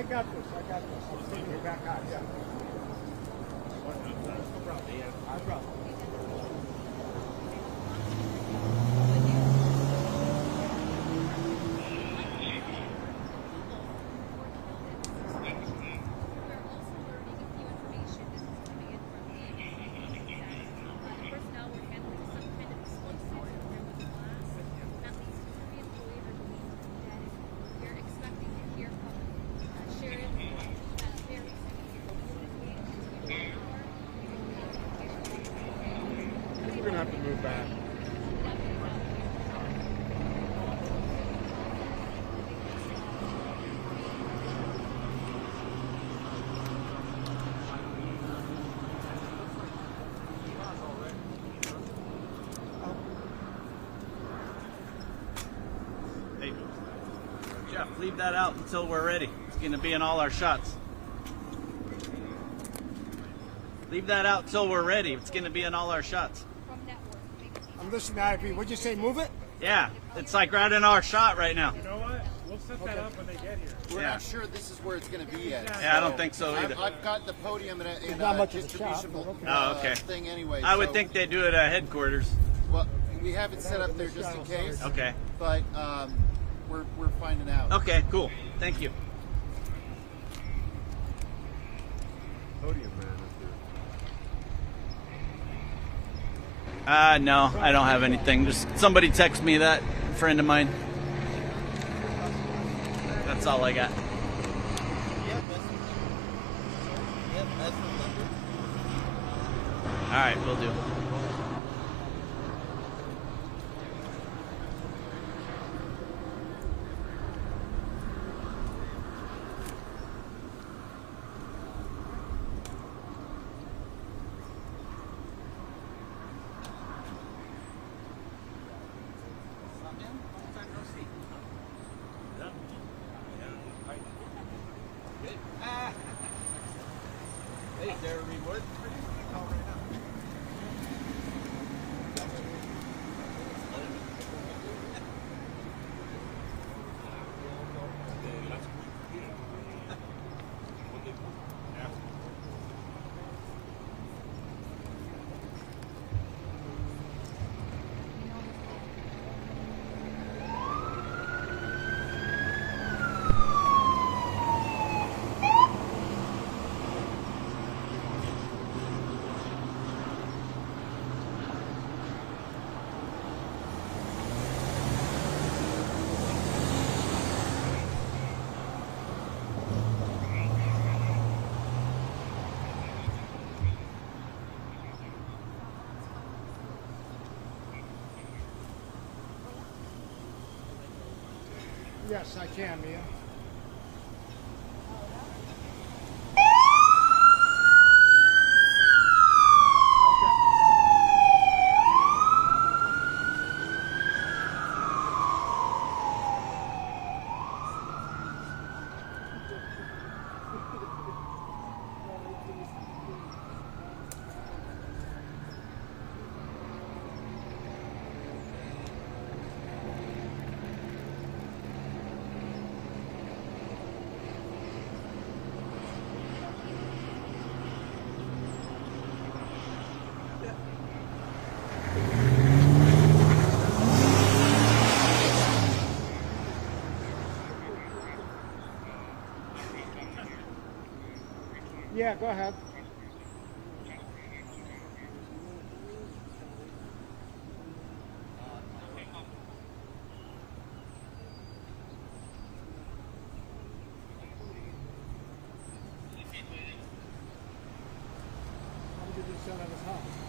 I got this. I'm taking it back out. Yeah. No problem. Yeah. No problem. We're gonna have to move back. Hey, Jeff, leave that out until we're ready. It's going to be in all our shots. Leave that out till we're ready. It's going to be in all our shots. I'm listening to IP. What'd you say? Move it? Yeah, it's like right in our shot right now. You know what? We'll set that up when they get here. We're not sure this is where it's going to be yet. Yeah, I don't think so either. I've got the podium in not a much of a distribution shop, but Oh, okay. thing anyway. I would so- think they do it at headquarters. Well, we have it set up there just in case. Okay. But we're finding out. Okay, cool. Thank you. Podium man. No, I don't have anything. Just somebody text me that, a friend of mine. That's all I got. All right, we'll do. Hey, Jeremy Wood. Yes, I can, Mia. Yeah, go ahead. How did you sell at his house?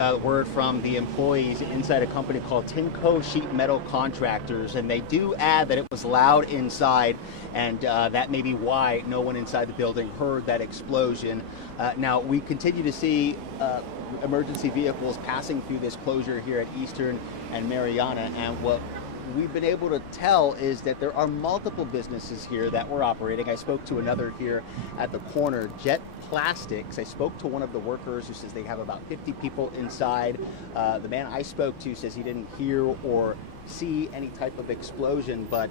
Word from the employees inside a company called Timco Sheet Metal Contractors, and they do add that it was loud inside, and that may be why no one inside the building heard that explosion. Now, we continue to see emergency vehicles passing through this closure here at Eastern and Mariana, and what we've been able to tell is that there are multiple businesses here that were operating. I spoke to another here at the corner, Jet Plastics. I spoke to one of the workers who says they have about 50 people inside. The man I spoke to says he didn't hear or see any type of explosion, but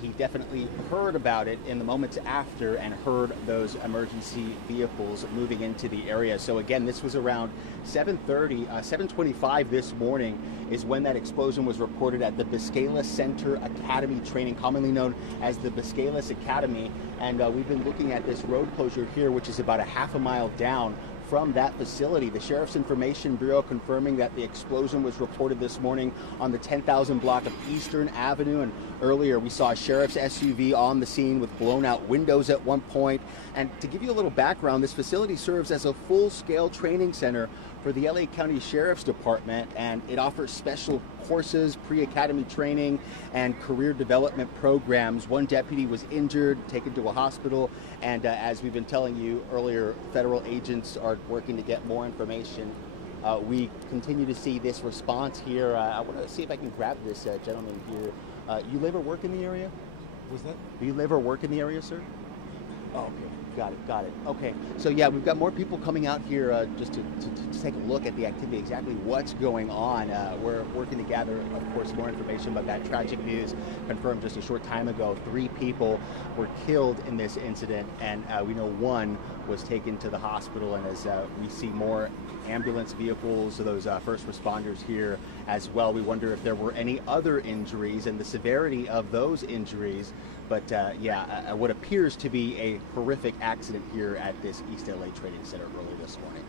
he definitely heard about it in the moments after and heard those emergency vehicles moving into the area. So again, this was around 7:25 this morning is when that explosion was reported at the Biscailuz Center Academy Training, commonly known as the Biscailuz Academy. And we've been looking at this road closure here, which is about a half a mile down from that facility. The Sheriff's Information Bureau confirming that the explosion was reported this morning on the 10,000 block of Eastern Avenue, and earlier we saw a sheriff's SUV on the scene with blown out windows at one point. And to give you a little background, this facility serves as a full-scale training center for the LA County Sheriff's Department, and it offers special courses, pre-academy training, and career development programs. One deputy was injured, taken to a hospital, and as we've been telling you earlier, federal agents are working to get more information. We continue to see this response here. I want to see if I can grab this gentleman here. You live or work in the area? Was that? Do you live or work in the area, sir? Oh, okay. Got it. Okay. So yeah, we've got more people coming out here just to take a look at the activity, exactly what's going on. We're working to gather, of course, more information, but that tragic news confirmed just a short time ago. 3 people were killed in this incident, and we know one was taken to the hospital. And as we see more ambulance vehicles, those first responders here as well, we wonder if there were any other injuries and the severity of those injuries. But yeah, what appears to be a horrific accident here at this East LA Training Center early this morning.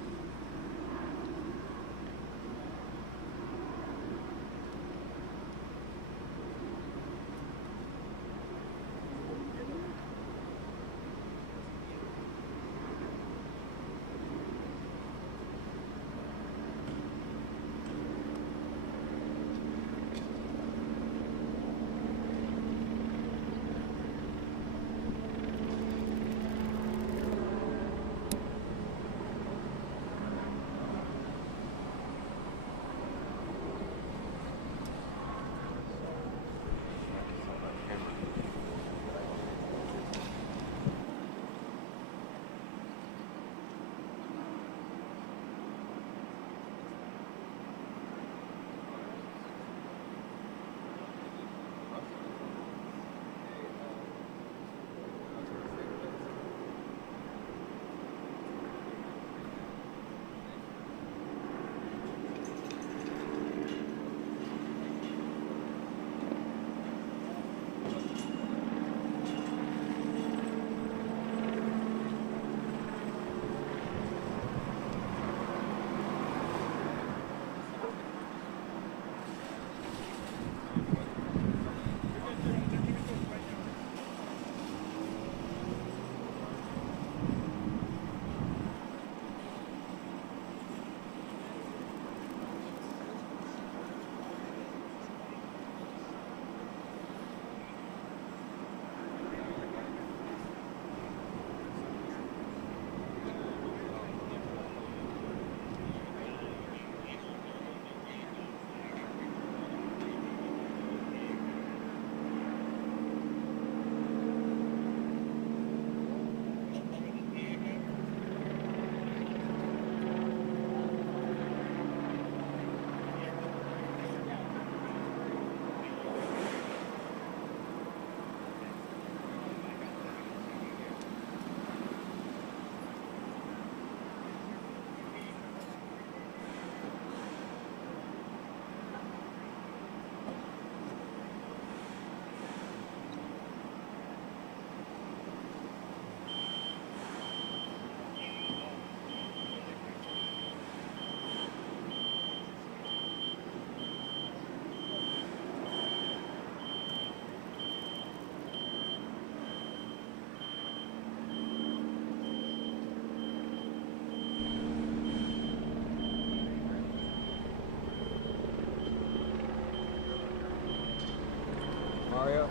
Mario.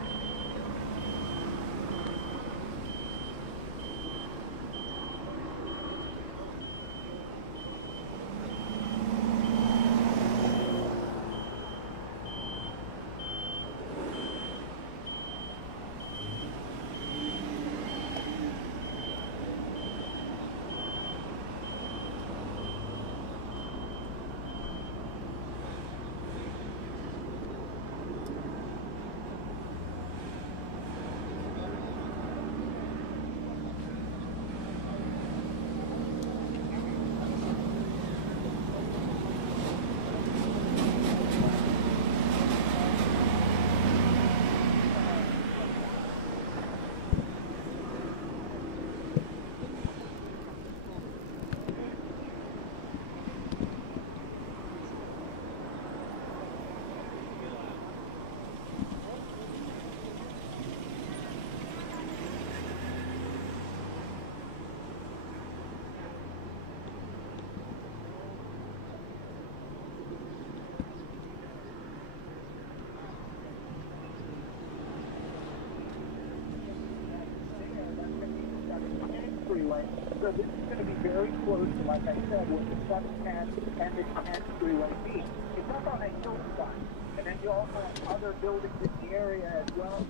Freeway. So this is going to be very close to, like I said, what the 710 and the 10 freeway meet. It's up on a hillside, and then you also have other buildings in the area as well.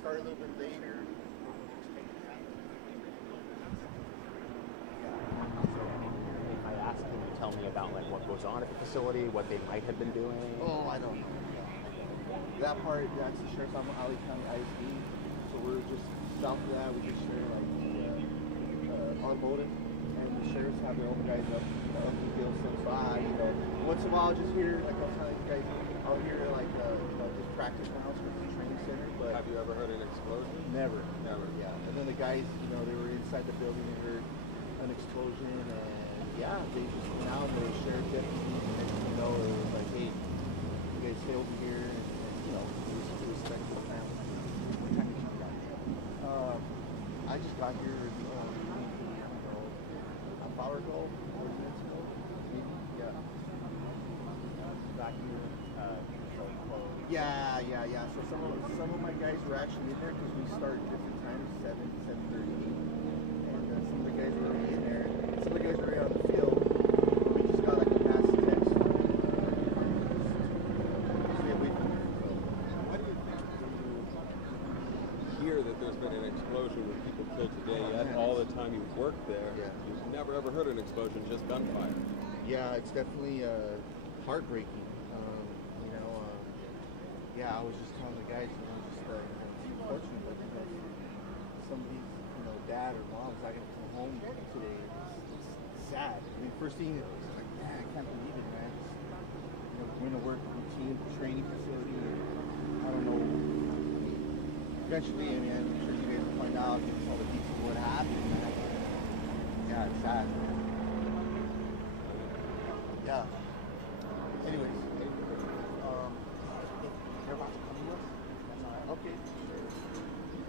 Start a little bit later. If I ask, can you tell me about like what goes on at the facility, what they might have been doing? Oh, I don't know. That part, that's the sheriff's office, Ali County ISD. So we're just south of that. We just share like automotive, and the sheriffs have their own guys up in the field. So once in a while, I'll just hear like I'll tell you guys, I'll hear like just practice rounds from the training center. But Have you ever heard an explosion? never. Yeah. And then the guys, they were inside the building and heard an explosion, and they just went out. They shared deputies, and it was like, hey, you guys stay over here, and respect the family. I just got here, half hour ago, 40 minutes ago, maybe. Yeah. Back here, showing clothes. Yeah. So some of my guys were actually in there because we start at different times, 7:30, 8. And some of the guys were already in there. Some of the guys were already on the field. We just got like a mass text. Stay away from here. So. How do you think hear that there's been an explosion with people killed today, yet all the time you've worked there, you've never ever heard an explosion, just gunfire? Yeah, it's definitely heartbreaking. I was just telling the guys, it's unfortunate, but somebody's, dad or mom's not going to come home today. It's sad. I mean, first thing, it was like, man, I can't believe it, man. Going to work routine, training facility, I don't know. Eventually, I'm sure you guys will find out all the pieces of what happened, man. Yeah, it's sad. Yeah. Anyways. Okay.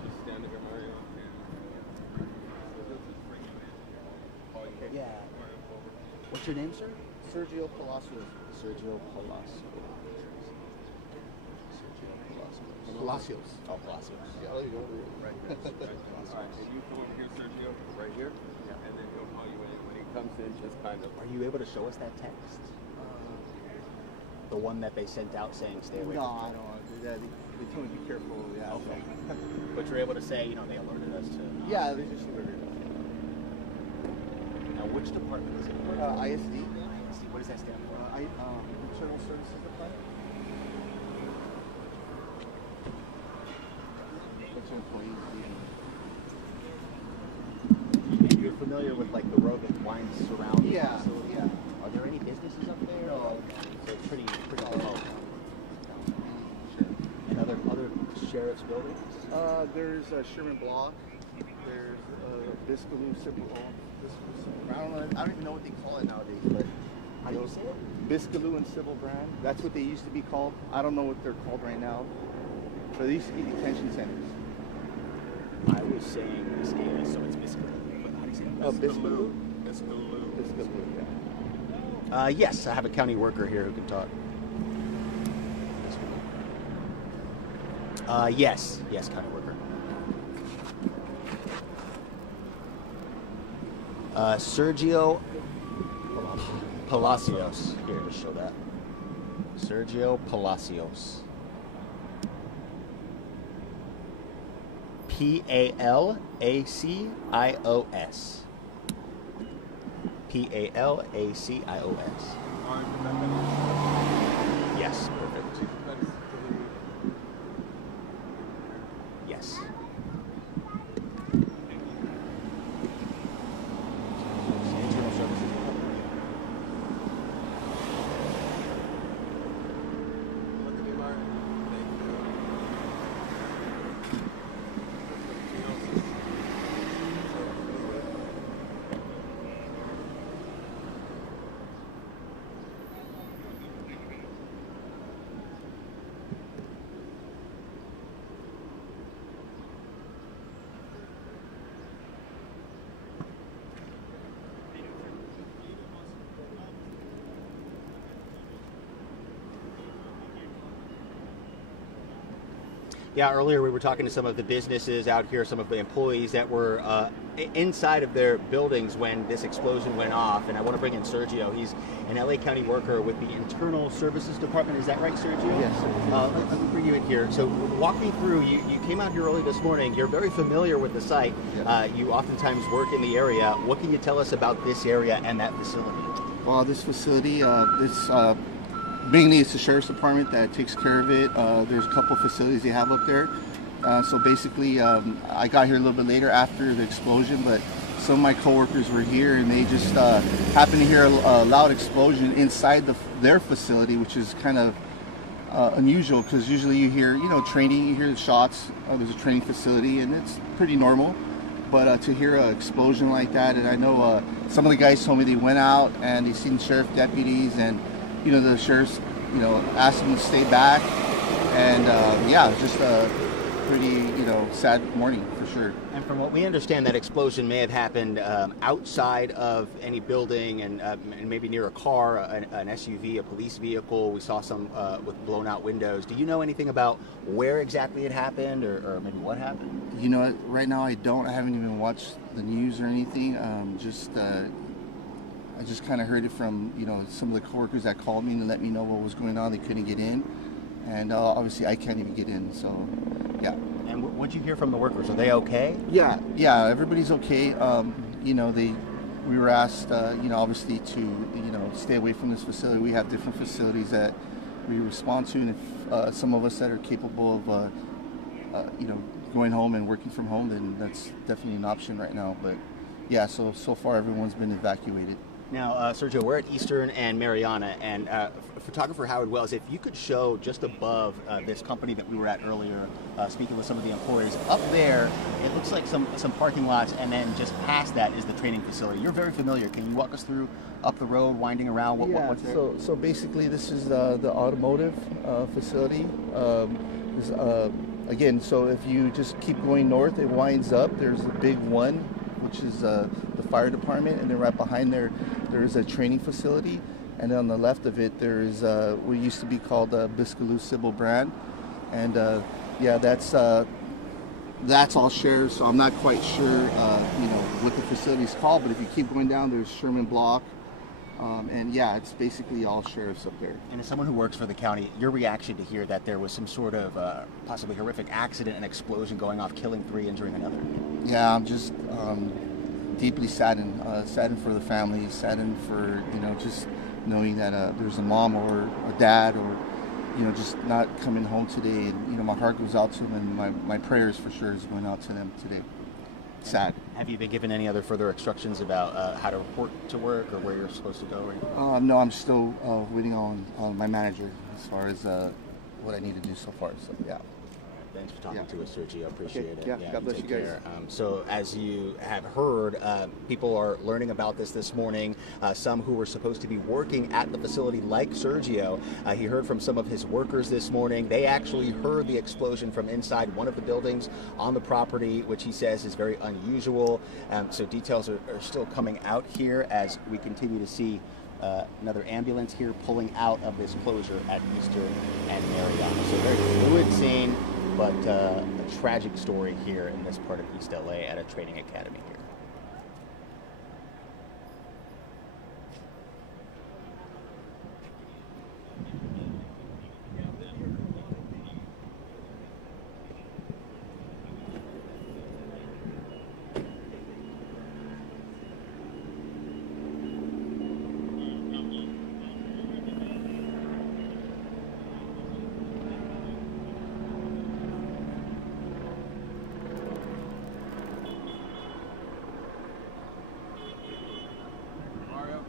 Just stand here, Mario. Yeah. What's your name, sir? Sergio Palacios. Sergio Palacios. Palacios. Oh, Palacios. Yeah, there you go. Right. Alright, and you come over here, Sergio, right here, and then he'll call you in. When he comes in, just kind of... Are you able to show us that text? The one that they sent out saying stay away No, from I don't. They told me to be careful. Yeah. Okay. But you're able to say, they alerted us to... Yeah, they just alerted us. Now, which department is it? ISD. ISD. What does that stand for? Internal Services Department. Bunch of employees. You're familiar with like the road that winds surrounding the Yeah. facility? Yeah. Are there any businesses up there? No. So it's pretty remote. Sure. And other sheriff's buildings? There's Sherman Block. There's Biscailuz Civil Hall. I don't even know what they call it nowadays, but How do you say it? Biscailuz and Civil Brand. That's what they used to be called. I don't know what they're called right now. But they used to be detention centers. I was saying Biscailuz, so it's Biscailuz. But how do Biscailuz? Biscailuz. Yeah. Yes, I have a county worker here who can talk. Yes, county worker. Sergio Palacios. Here, just show that. Sergio Palacios. Palacios. Palacios. Yes, perfect. Yes. Yeah, earlier we were talking to some of the businesses out here, some of the employees that were inside of their buildings when this explosion went off. And I want to bring in Sergio. He's an LA County worker with the Internal Services Department. Is that right, Sergio? Yes, sir. Let me bring you in here. So walk me through. You came out here early this morning. You're very familiar with the site. Yep. You oftentimes work in the area. What can you tell us about this area and that facility? Well, this facility, mainly it's the sheriff's department that takes care of it. There's a couple facilities they have up there. So basically, I got here a little bit later after the explosion, but some of my coworkers were here and they just happened to hear a loud explosion inside their facility, which is kind of unusual because usually you hear, training, you hear the shots. There's a training facility and it's pretty normal. But to hear an explosion like that, and I know some of the guys told me they went out and they seen sheriff deputies and the sheriff's, asked them to stay back, and just a pretty, sad morning for sure. And from what we understand, that explosion may have happened outside of any building and maybe near a car, an SUV, a police vehicle. We saw some with blown out windows. Do you know anything about where exactly it happened or maybe what happened? Right now I don't. I haven't even watched the news or anything. I just kind of heard it from, some of the coworkers that called me to let me know what was going on. They couldn't get in. And obviously I can't even get in, so yeah. And what did you hear from the workers? Are they okay? Yeah, everybody's okay. We were asked, obviously to, stay away from this facility. We have different facilities that we respond to, and if some of us that are capable of, going home and working from home, then that's definitely an option right now. But yeah, so far everyone's been evacuated. Now, Sergio, we're at Eastern and Mariana, and photographer Howard Wells, if you could show just above this company that we were at earlier, speaking with some of the employees, up there, it looks like some parking lots, and then just past that is the training facility. You're very familiar. Can you walk us through up the road, winding around? What's there? So basically this is the automotive facility. Again, so if you just keep going north, it winds up. There's a big one, which is the fire department, and then right behind there is a training facility, and on the left of it there is what used to be called Biscailuz Civil Brand, and that's all sheriffs. So I'm not quite sure what the facility is called, but if you keep going down, there's Sherman Block, and it's basically all sheriffs up there. And as someone who works for the county, your reaction to hear that there was some sort of possibly horrific accident and explosion going off, killing 3, injuring another? Yeah, I'm just deeply saddened for the family, saddened for, just knowing that there's a mom or a dad or, just not coming home today. And, my heart goes out to them, and my prayers for sure is going out to them today. Sad. Have you been given any other further instructions about how to report to work or where you're supposed to go? No, I'm still waiting on my manager as far as what I need to do so far. So, yeah. Thanks for talking to us, Sergio. Appreciate it. Yeah, God bless take you guys. care. So as you have heard, people are learning about this morning. Some who were supposed to be working at the facility, like Sergio, he heard from some of his workers this morning. They actually heard the explosion from inside one of the buildings on the property, which he says is very unusual. So details are still coming out here as we continue to see another ambulance here pulling out of this closure at Eastern and Mariana. So very fluid scene, but a tragic story here in this part of East LA at a training academy here. Mario?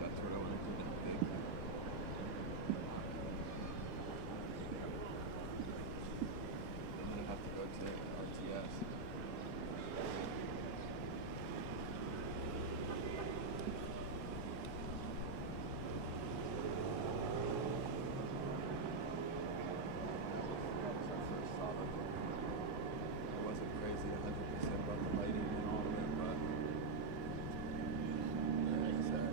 That's what I want to do. Thank you. I'm gonna have to go to RTS. I wasn't crazy 100% about the lighting and all of it, but very sad.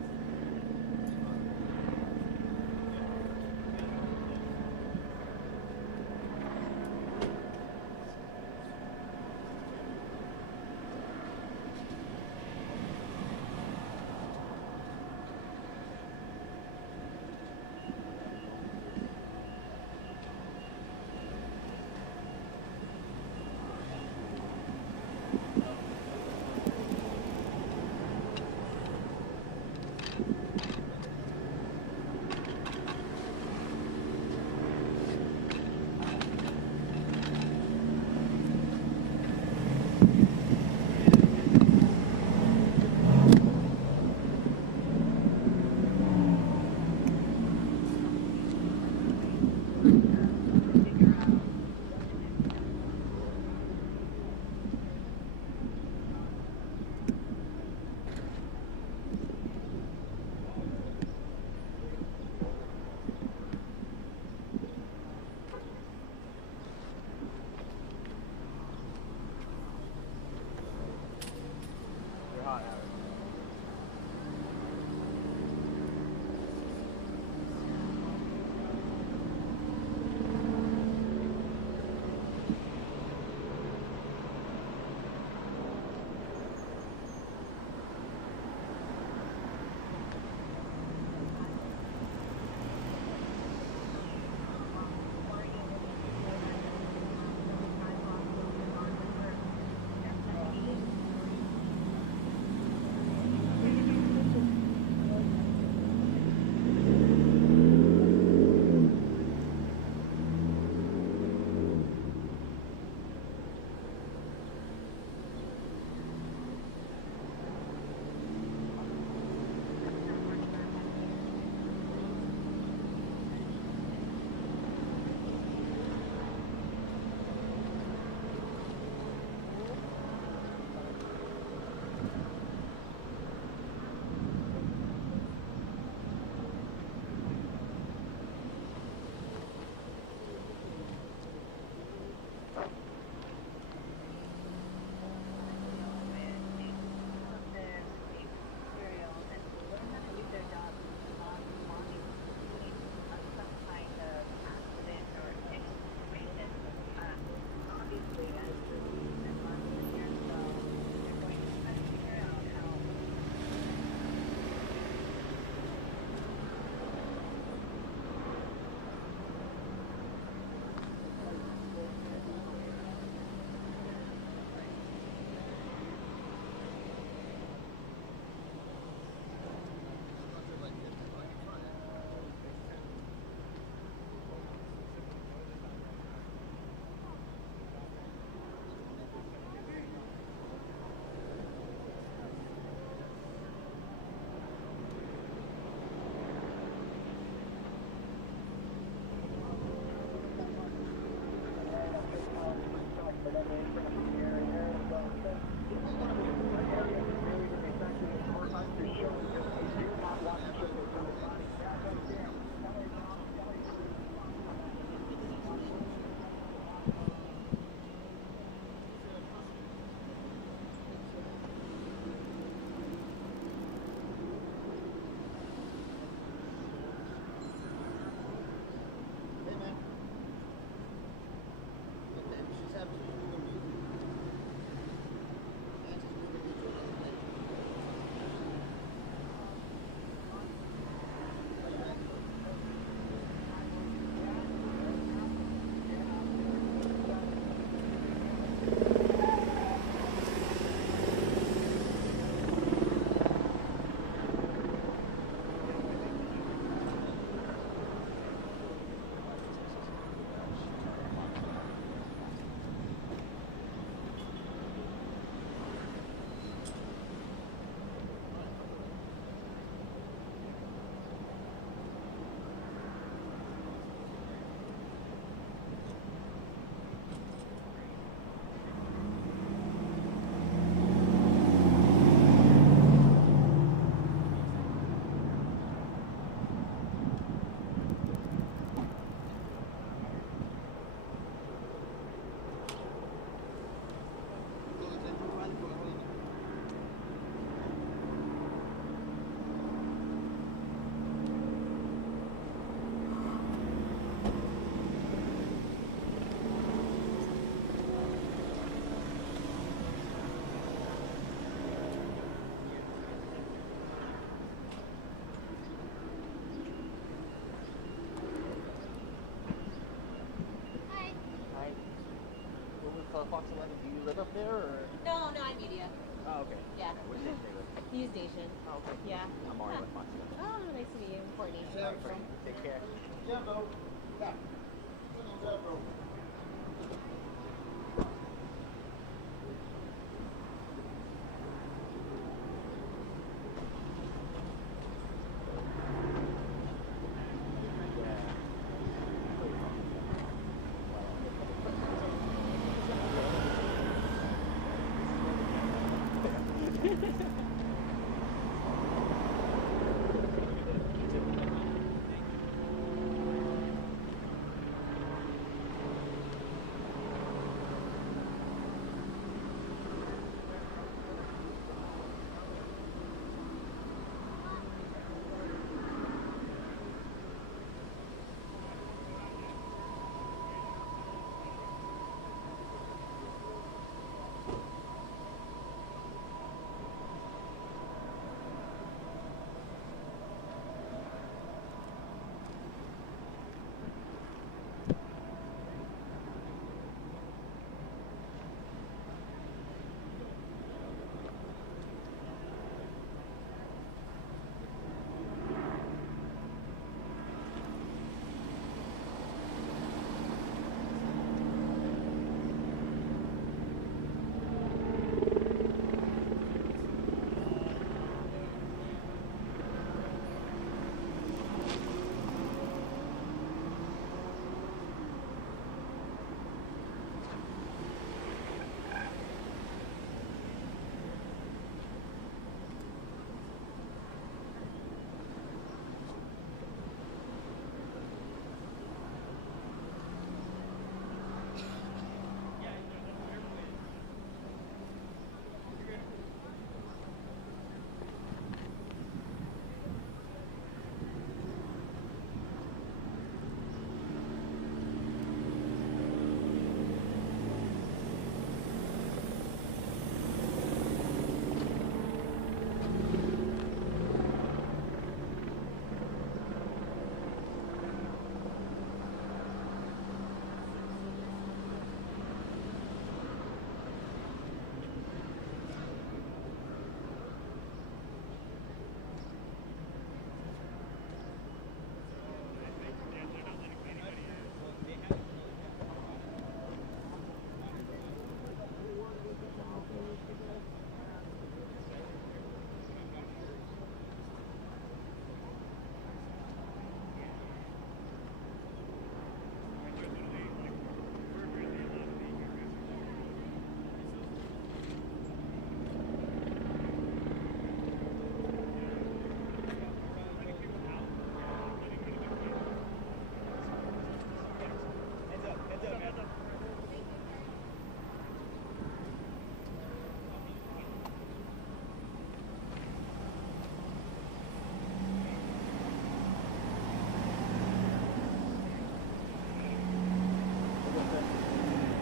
Fox 11. Do you live up there or? No, I'm media. Oh, okay. Yeah. What station do you live? News Nation. Oh, okay. Yeah. I'm Mario Yeah. with Fox 11. Oh, nice to meet you. Courtney. All right, Frank, take care.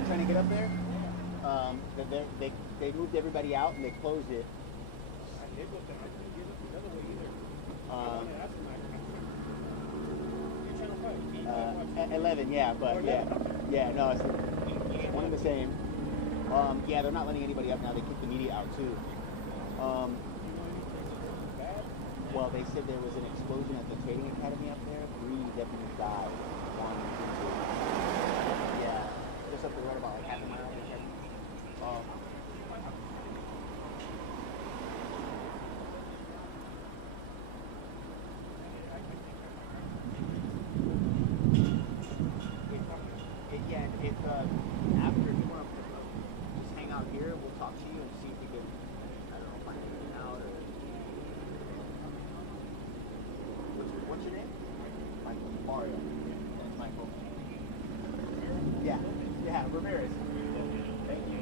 Trying to get up there. They moved everybody out and they closed it. 11, yeah, but yeah, no, it's one and the same. Yeah, they're not letting anybody up now. They kicked the media out too. Well, they said there was an explosion at the training academy up there. 3 deputies died. 1 injured. Yeah, just up the road about like half a mile. If after you want to just hang out here, we'll talk to you and see if we can, I don't know, find anything out or. What's your name? Michael. Mario. That's Michael. Yeah, Ramirez. Thank you.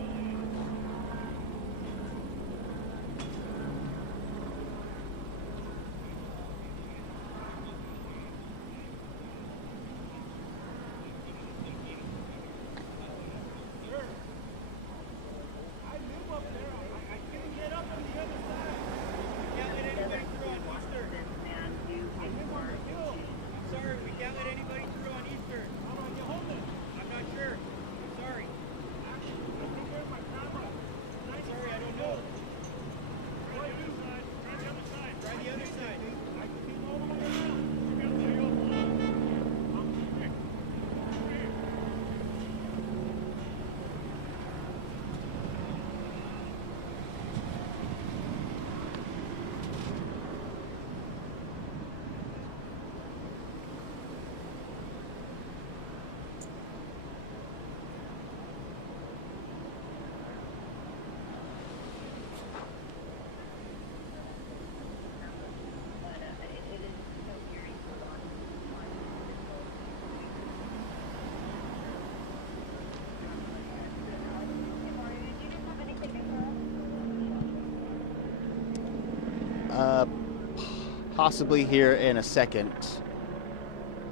Possibly here in a second.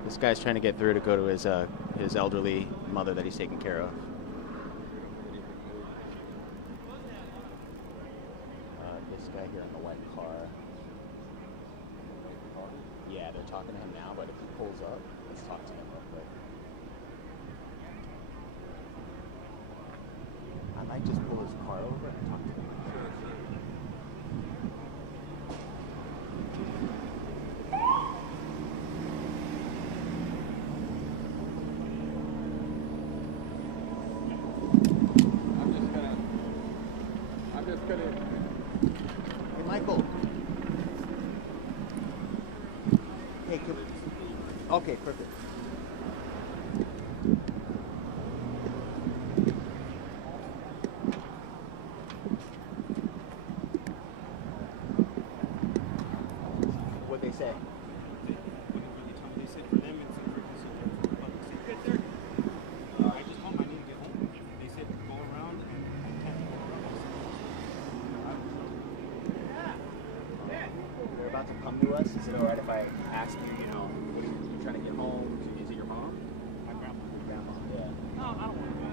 This guy's trying to get through to go to his elderly mother that he's taking care of. This guy here in the white car. Yeah, they're talking to him now, but if he pulls up, let's talk to him real quick. I might just pull his car over and talk to him. Hey, Michael. Hey, okay, perfect. What'd they say? They said for them it's emergency for the public safety. I just told them I need to get home. They said go around and I can't go around. They're about to come to us. Is it all right if I ask you, what are you trying to get home? Is it your mom? My grandma. Grandma. Yeah. No, I don't want to.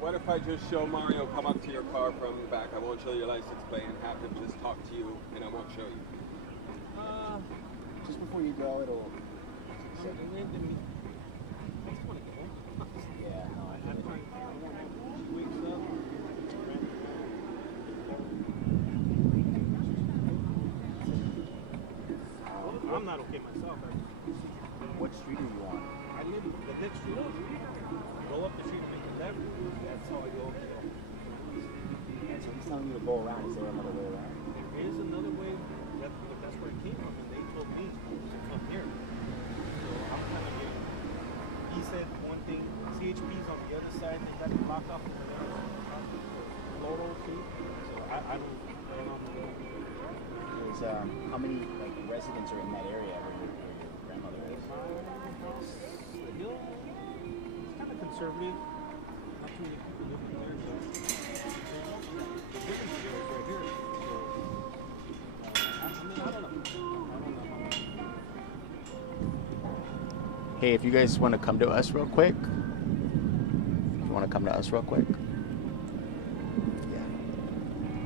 What if I just show Mario come up to your car from the back? I won't show your license plate and have him just talk to you, and I won't show you. Just before you go, it'll. I just want to go home. Yeah, no, I I'm trying to figure out when she wakes up. I'm not okay myself. What street are you on? I live the next street over. Go up the street and make a left. That's how I go up the hill. So he's telling you to go around. Is there another way around? There is another way, but that's where it came from, and they told me to come here. So I'm kind of getting. He said one thing. CHP's on the other side. They got the block off over there. Loro too. So I don't know. How many residents are in that area where your grandmother is? The hill is kind of conservative. Not too many people living there. So the difference here is right here. So I don't know. Hey, if you guys want to come to us real quick. If you want to come to us real quick.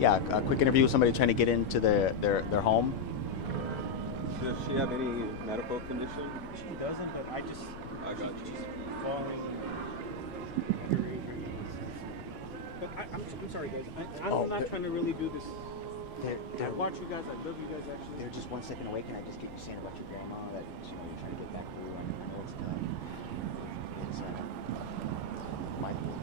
Yeah, a quick interview with somebody trying to get into their home. Does she have any medical condition? She doesn't, but I got you. She's falling. But I'm sorry, guys. I'm not trying to really do this. I watch you guys. I love you guys, actually. They're just 1 second away. Can I just get you saying about your grandma that you're trying to get back through? I know it's tough. It's Michael.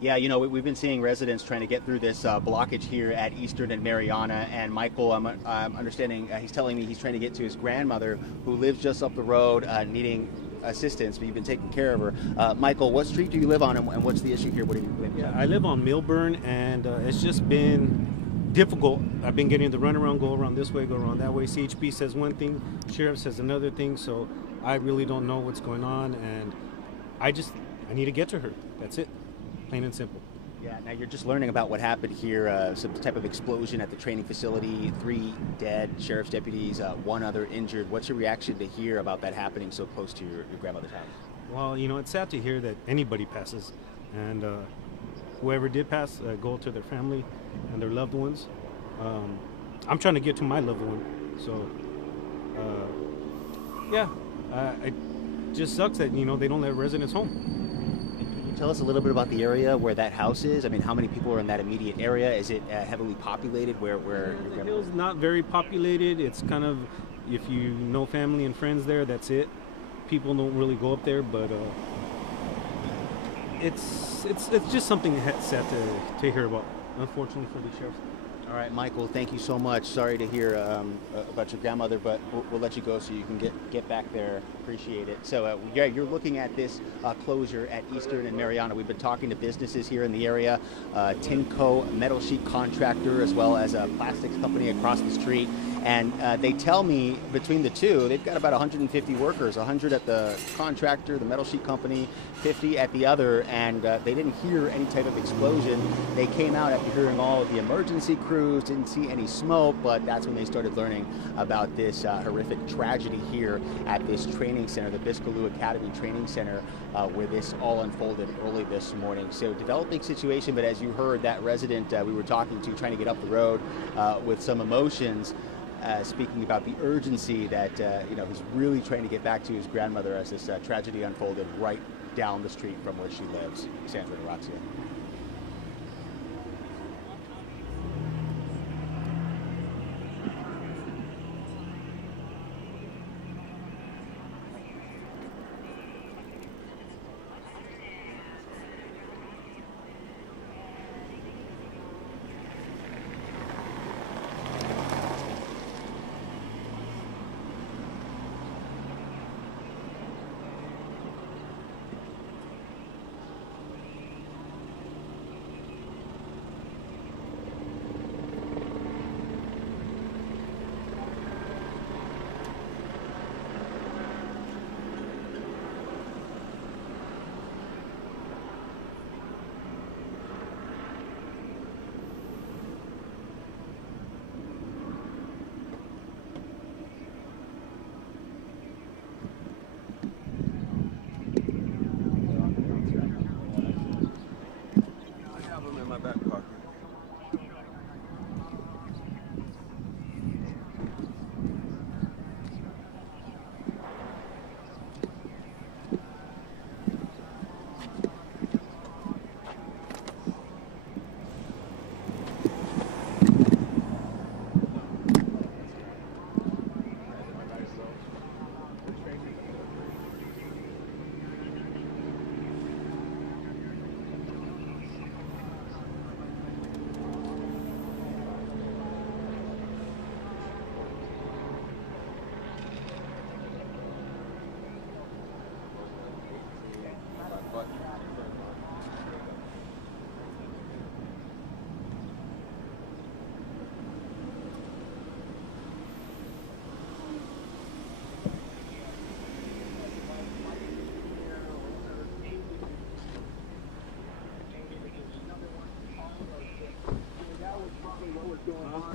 Yeah, we've been seeing residents trying to get through this blockage here at Eastern and Mariana. And Michael, I'm understanding, he's telling me he's trying to get to his grandmother who lives just up the road needing assistance, but you've been taking care of her. Michael, what street do you live on and what's the issue here? What are you doing? Yeah, I live on Milburn, and it's just been difficult. I've been getting the runaround, go around this way, go around that way. CHP says one thing, sheriff says another thing, so I really don't know what's going on, and I need to get to her. That's it. Plain and simple. Yeah, now you're just learning about what happened here, some type of explosion at the training facility, 3 dead sheriff's deputies, 1 other injured. What's your reaction to hear about that happening so close to your grandmother's house? Well, it's sad to hear that anybody passes, and whoever did pass, go to their family and their loved ones. I'm trying to get to my loved one, so it just sucks that they don't let residents home. Tell us a little bit about the area where that house is. I mean, how many people are in that immediate area? Is it heavily populated? Where the hill's not very populated. It's kind of, if you know family and friends there, that's it. People don't really go up there, but it's just something sad to hear about, unfortunately, for the sheriffs. All right, Michael, thank you so much. Sorry to hear about your grandmother, but we'll let you go so you can get back there. Appreciate it. So, yeah, you're looking at this closure at Eastern and Mariana. We've been talking to businesses here in the area, Tinco metal sheet contractor, as well as a plastics company across the street. And they tell me between the two, they've got about 150 workers, 100 at the contractor, the metal sheet company, 50 at the other, and they didn't hear any type of explosion. They came out after hearing all of the emergency crews, didn't see any smoke, but that's when they started learning about this horrific tragedy here at this training center, the Biscailuz Academy Training Center, where this all unfolded early this morning. So developing situation, but as you heard, that resident we were talking to, trying to get up the road with some emotions, speaking about the urgency that he's really trying to get back to his grandmother as this tragedy unfolded right down the street from where she lives. Sandra and Roxia.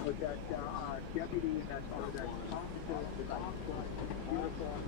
With that deputy that hospital with the uniform.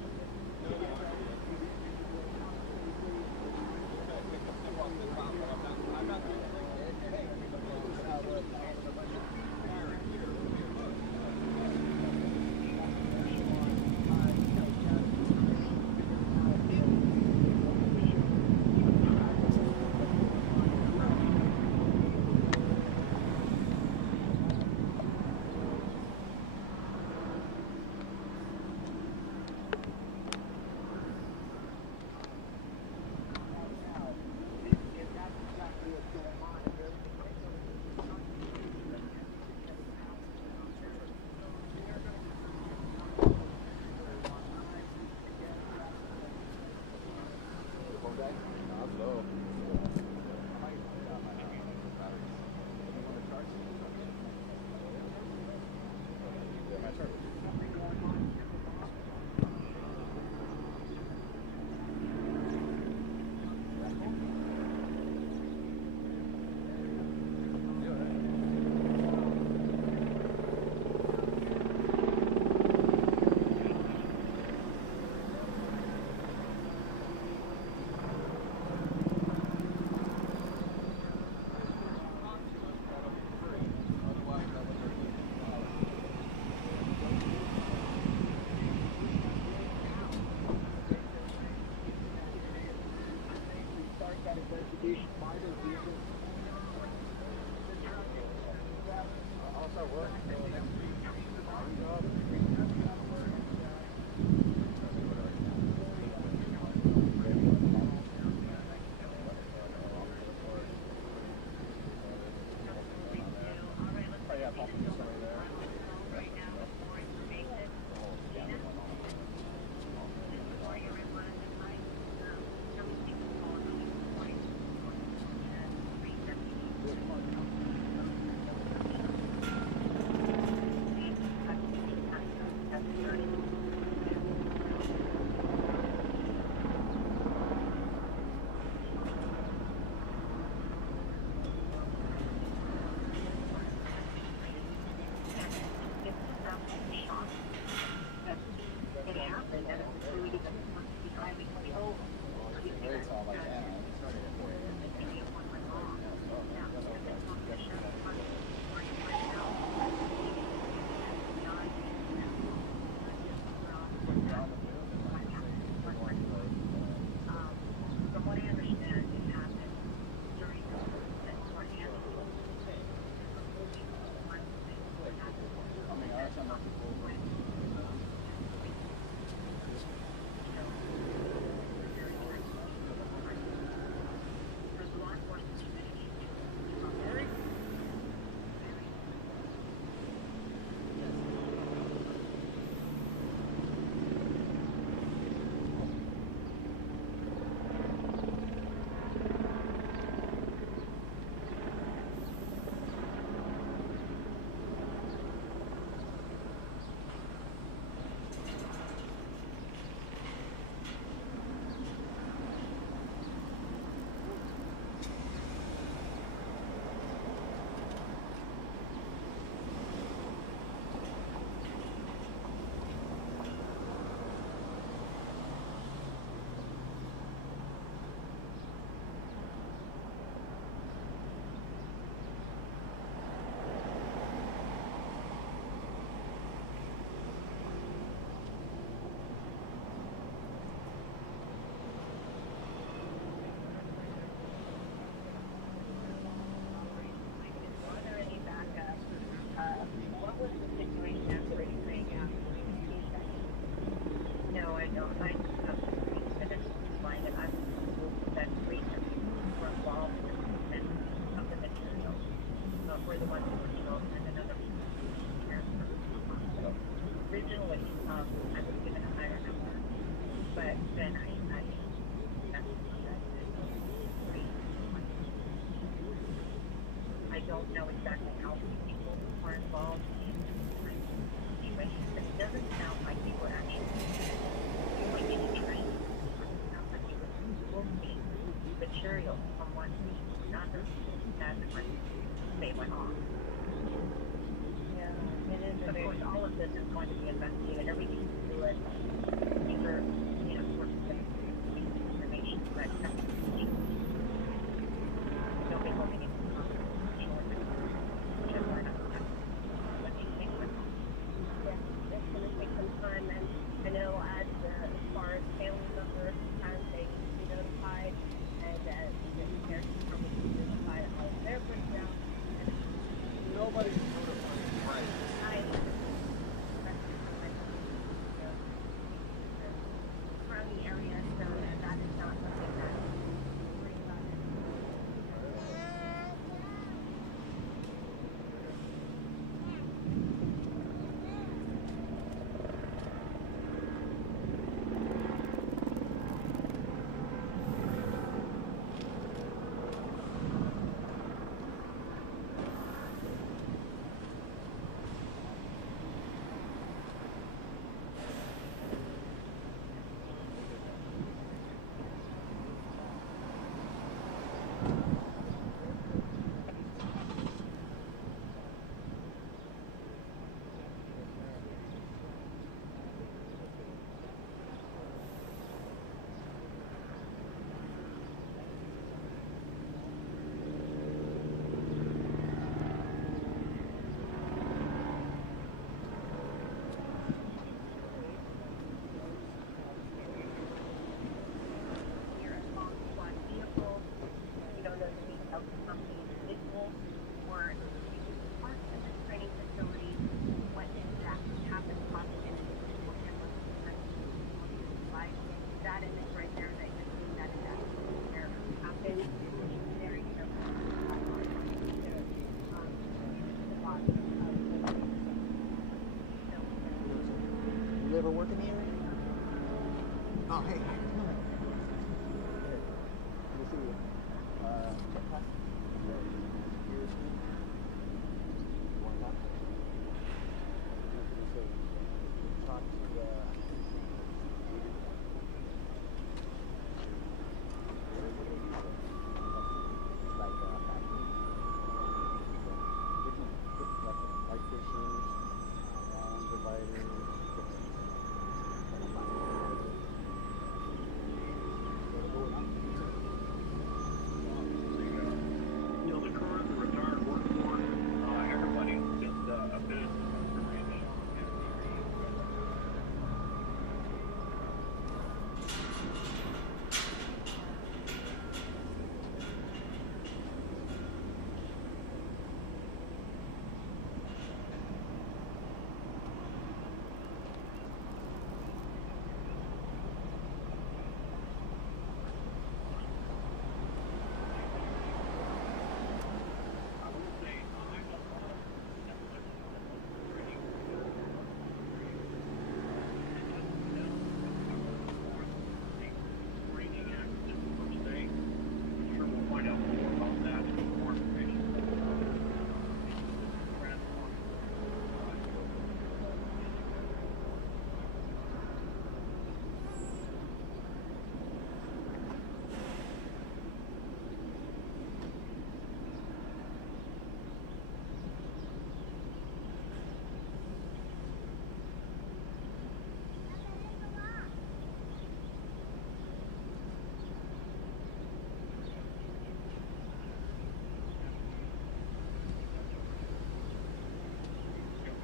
originally, I was given a higher number, but then I don't know exactly how many people are involved in the situation, but it doesn't sound like they were actually doing any training. It sounds like they were moving material from one station to another as they went on. Yeah, it is. Of course, all of this is going to be investigated. Everything to do it. These are, sort of information, but don't be looking into it's going to take some time, and I know as far as family members, sometimes they can be notified, and the parents probably can be notified of their breakdown. Nobody's notified. Right. From the area, so that is not something that we worry about. You ever work in the area? Oh, hey. Good to see you.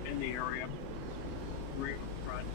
In the area, right in front.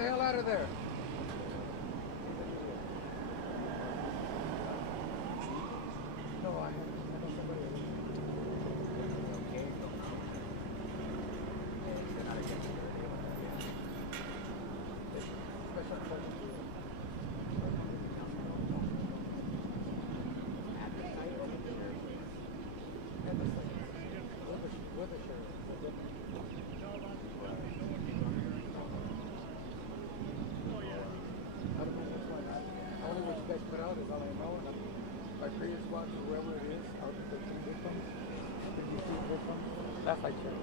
the hell out of there. No, I haven't. I know somebody else. Special pleasure to you. And the same. With the sheriff. I don't know what's like. Only what you guys put out is all I know. And my previous watch, whoever it is, out of the 13 victims, 52 victims, that's like sheriff.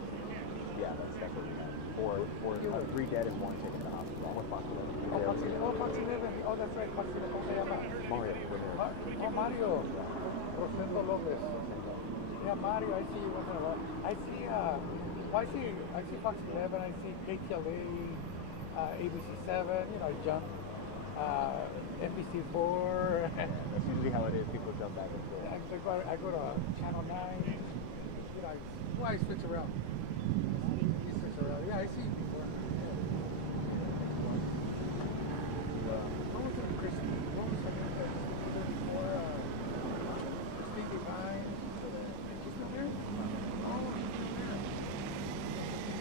Yeah, that's what we meant. For 3 dead and 1 taken to the hospital. What Fox 11? Fox 11. Oh, that's right. Fox 11. ¿Cómo se llama? Mario. Oh, Mario. Rosendo Lopez. Yeah, Mario. I see you once in a while. I see, I see Fox 11. I see KTLA, ABC 7. You know, I jump. NBC 4. That's usually how it is. People jump back and forth. I go to Channel 9. You know, I switch around. You switch around. Yeah, I see you before. What was it, Christy? What was her name before? Steve Divine. She's still there? Oh, she's still there.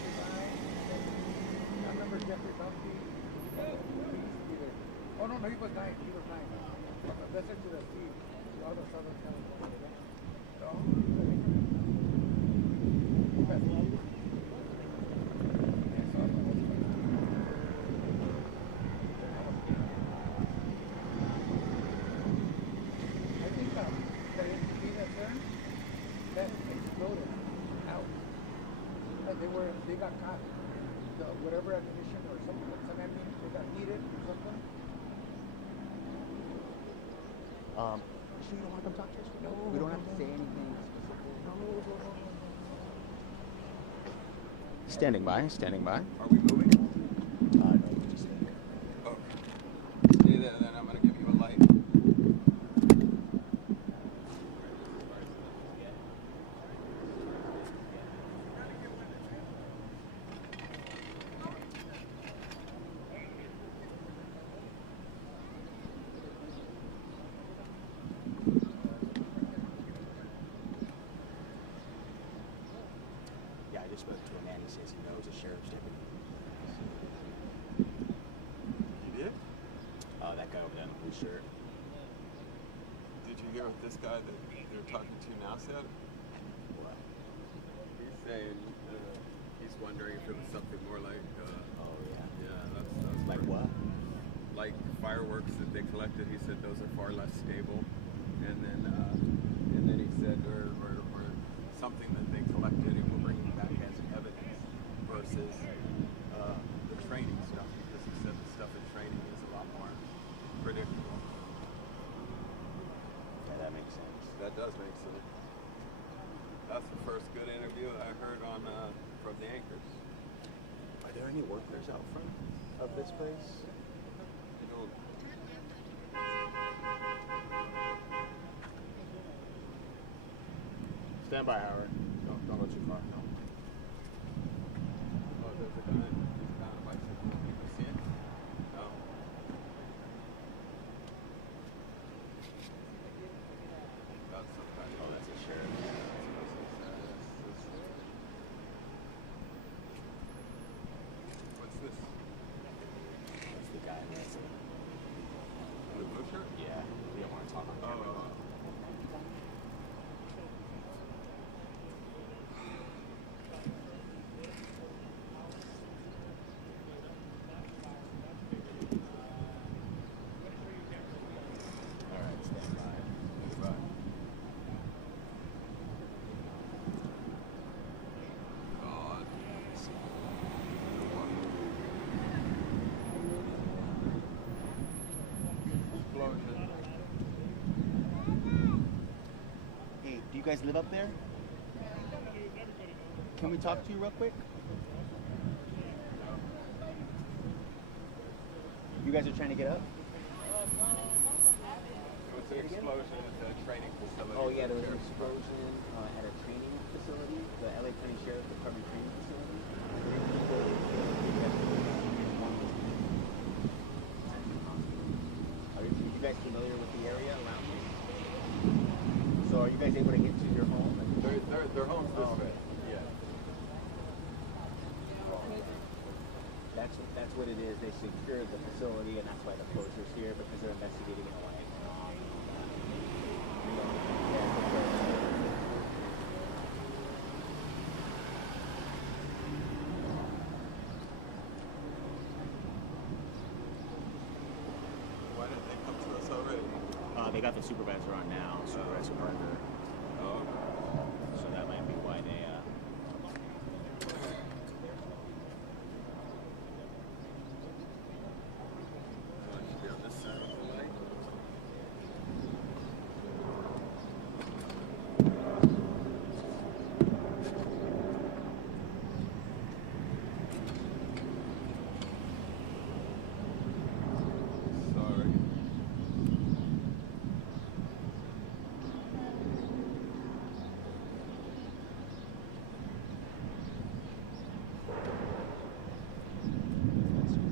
Divine. I remember Jeffrey Bumpy. He used to be there. Oh, no, he was 9. He was 9. That's into the sea. All the Southern California. No. They got caught. Whatever ammunition or something, some ammunition they got needed or something. Sure you don't want to come talk to us? No. We don't have to say anything specific. No. Standing by, standing by. Are we moving? No, we just Oh. Stay there, then I'm going to give you a light. Yeah, I just spoke to a man. He says he knows a sheriff's deputy. You did? That guy over there in the blue shirt. Did you hear what this guy that they're talking to now said? What? He's saying he's wondering if it was something more like, Oh, yeah. that's Like what? like fireworks that they collected. He said those are far less stable, and then he said or something that they collected and were bringing back as evidence versus the training stuff, because he said the stuff in training is a lot more predictable. Yeah, that makes sense. That does make sense. That's the first good interview I heard on from the anchors. Are there any workers out front of this place? You know, Stand by, Howard. Don't go too far. No. oh, there's a guy. He's got a bicycle. You see it? No. That's some kind of. Oh, that's a sheriff. What's this? That's the guy that's The blue shirt? yeah. We don't want to talk on camera. Oh. All right, stand by. Goodbye. God. Explosion. Hey, do you guys live up there? Can we talk to you real quick? You guys are trying to get up? It was an explosion at the training facility. Oh yeah, there was an explosion at a training facility, the LA County Sheriff's Department training facility. are you guys able to get to your home? Their home's this way. Yeah. That's what it is. They secured the facility, and that's why the closure's here, because they're investigating it away. Why didn't they come to us already? They got the supervisor on now, Supervisor Parker. Oh. So that might be why they. Should be on this side of the light. Sorry.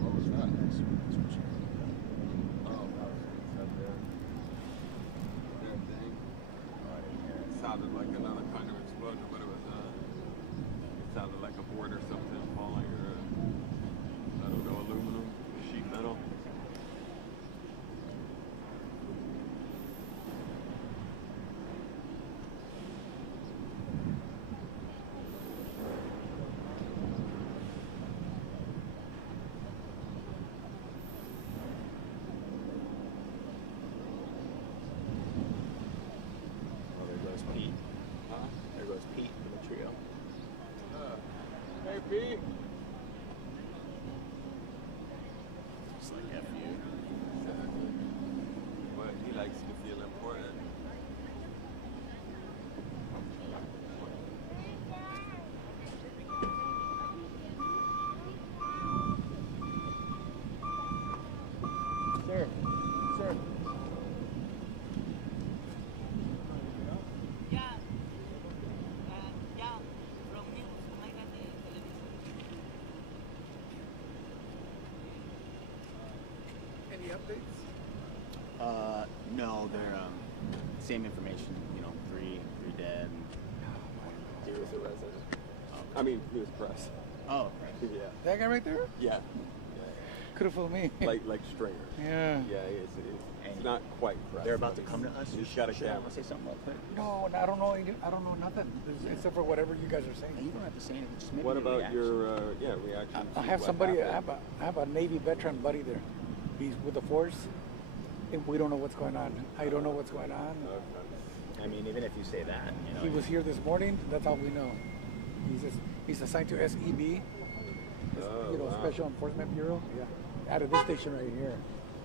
What was that? Oh, that was up there. That thing. It sounded like another kind of explosion, but it was it sounded like a board or something falling, or I don't know, aluminum, sheet metal. Oh, there goes Pete. Huh? There goes Pete for the trio. Hey, Pete. Just like F you. Exactly. But he likes to feel important. Sir. Sir. Any updates? No, they're same information. You know, three dead. He was a resident. I mean, he was press. Oh, Yeah. That guy right there? Yeah. Could have fooled me. Like Stringer. Yeah. Yeah, it's not quite press. they're about to come to us. He's got a Should I camera. say something real quick? No, I don't know. I don't know nothing except for whatever you guys are You saying. don't have to say anything. Just maybe What your about reaction. your reaction? I to have what somebody. happened? I have a Navy veteran buddy there. He's with the force, and we don't know what's going on. I don't know what's going on. I mean, even if you say that, you know. He was here this morning. That's all we know. He's assigned to SEB, Oh, wow. Special Enforcement Bureau. Yeah, out of this station right here.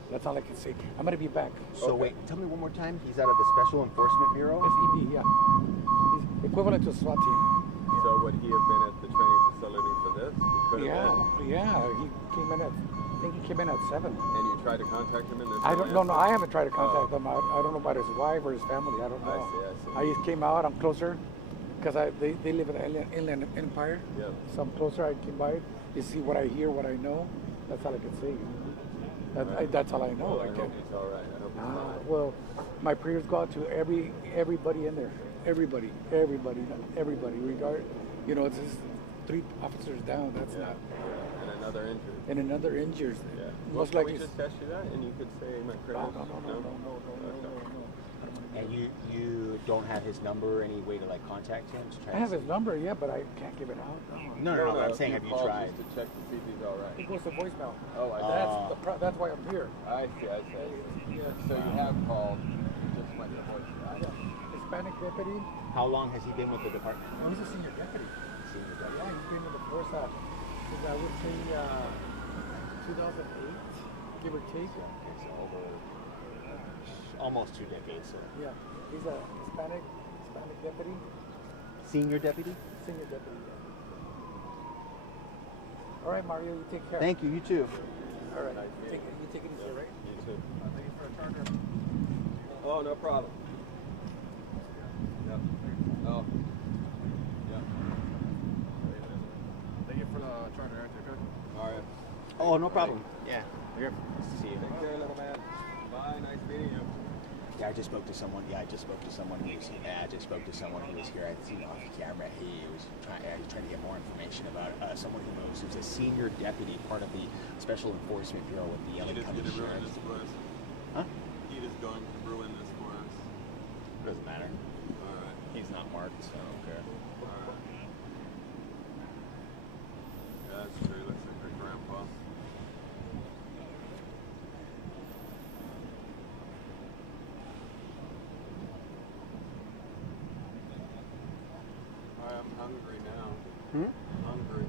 That's all I can say. I'm gonna be back. So wait, tell me one more time. He's out of the Special Enforcement Bureau. SEB, yeah. He's equivalent to a SWAT team. So would he have been at the training facility for this? He could have been. Yeah. He came in at. I think he came in at 7. And you tried to contact him in this? I don't know. No, I haven't tried to contact him. I don't know about his wife or his family. I don't know. I see. I just came out. I'm closer because they live in the Inland Empire. Yep. So I'm closer. I came by to see what I hear, what I know. That's all I can say. That's all I know. Well, I I hope can't. he's all right. I hope he's fine. Well, my prayers go out to everybody in there. Everybody. Regard, it's just 3 officers down. That's Yeah. not. And another injury. And another injured. Yeah. Most Well, likely. can we just ask you that, and you could say my prayers? No. And you don't have his number or any way to like contact him? To try I have his number, yeah, but I can't give it out. No. I'm saying, have you called tried? just to check to see if he's all right? It goes to voicemail. Oh, I see. That's why I'm here. I see. Yeah. So you have called, you just went to voicemail. Hispanic deputy. How long has he been with the department? Oh, he's a senior deputy. Yeah, he's been in the force since I would say 2008, give or take. Okay, so over almost 2 decades. So. Yeah, he's a Hispanic deputy. Senior deputy? Senior deputy. All right, Mario, you take care. Thank you. You too. All right, you take it easy, right? You too. Thank you for the charger. Oh, no problem. Yep. Oh. Yep. Thank you for the charger. All right. Oh, no problem. Yeah. We're here. Nice to see you. Take care, little man. Bye. Nice meeting you. Yeah, I just spoke to someone. Yeah, I just spoke to someone who was. Yeah, I just spoke to someone who was here. I seen off camera. He was trying to get more information about someone who knows who's a senior deputy, part of the Special Enforcement Bureau with the LA County Sheriff. Huh? He is going to ruin this for us. Doesn't matter. All right. He's not marked, so okay. All right. Yeah, that's true. Looks like your grandpa. I'm hungry now. I'm hungry.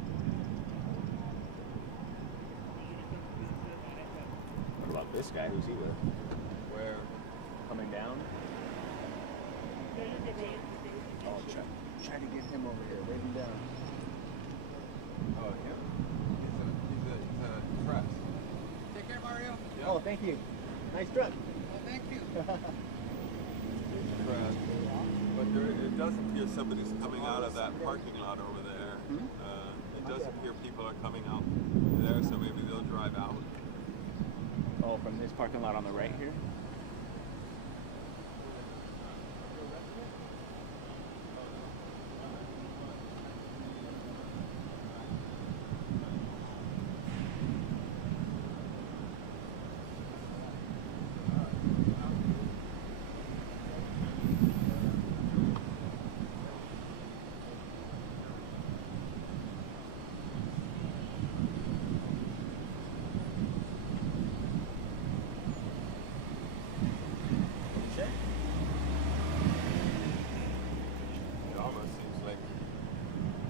What about this guy? Who's he with? Where? Coming down? Oh, try to get him over here. Wave him down. Oh, him. He's a press. Take care, Mario. Yeah. Oh, thank you. Nice truck. Oh, thank you. Press. But there, it does appear somebody's coming out of that parking lot over there. It does appear people are coming out there, so maybe they'll drive out. Oh, from this parking lot on the right here?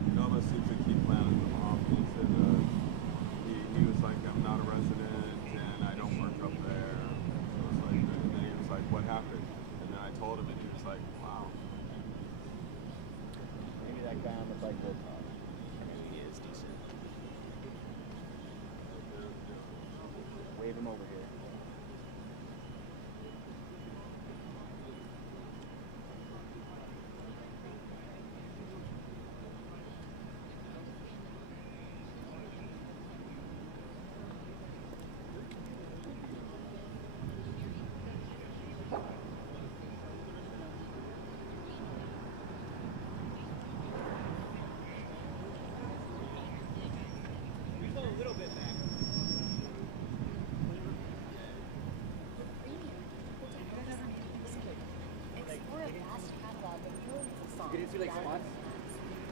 It almost seems like he planted them off. He said he was like, I'm not a resident and I don't work up there. So it's like, and then he was like, what happened? And then I told him, and he was like, wow. Maybe that guy on the bike will talk. Maybe he is decent. Wave him over here.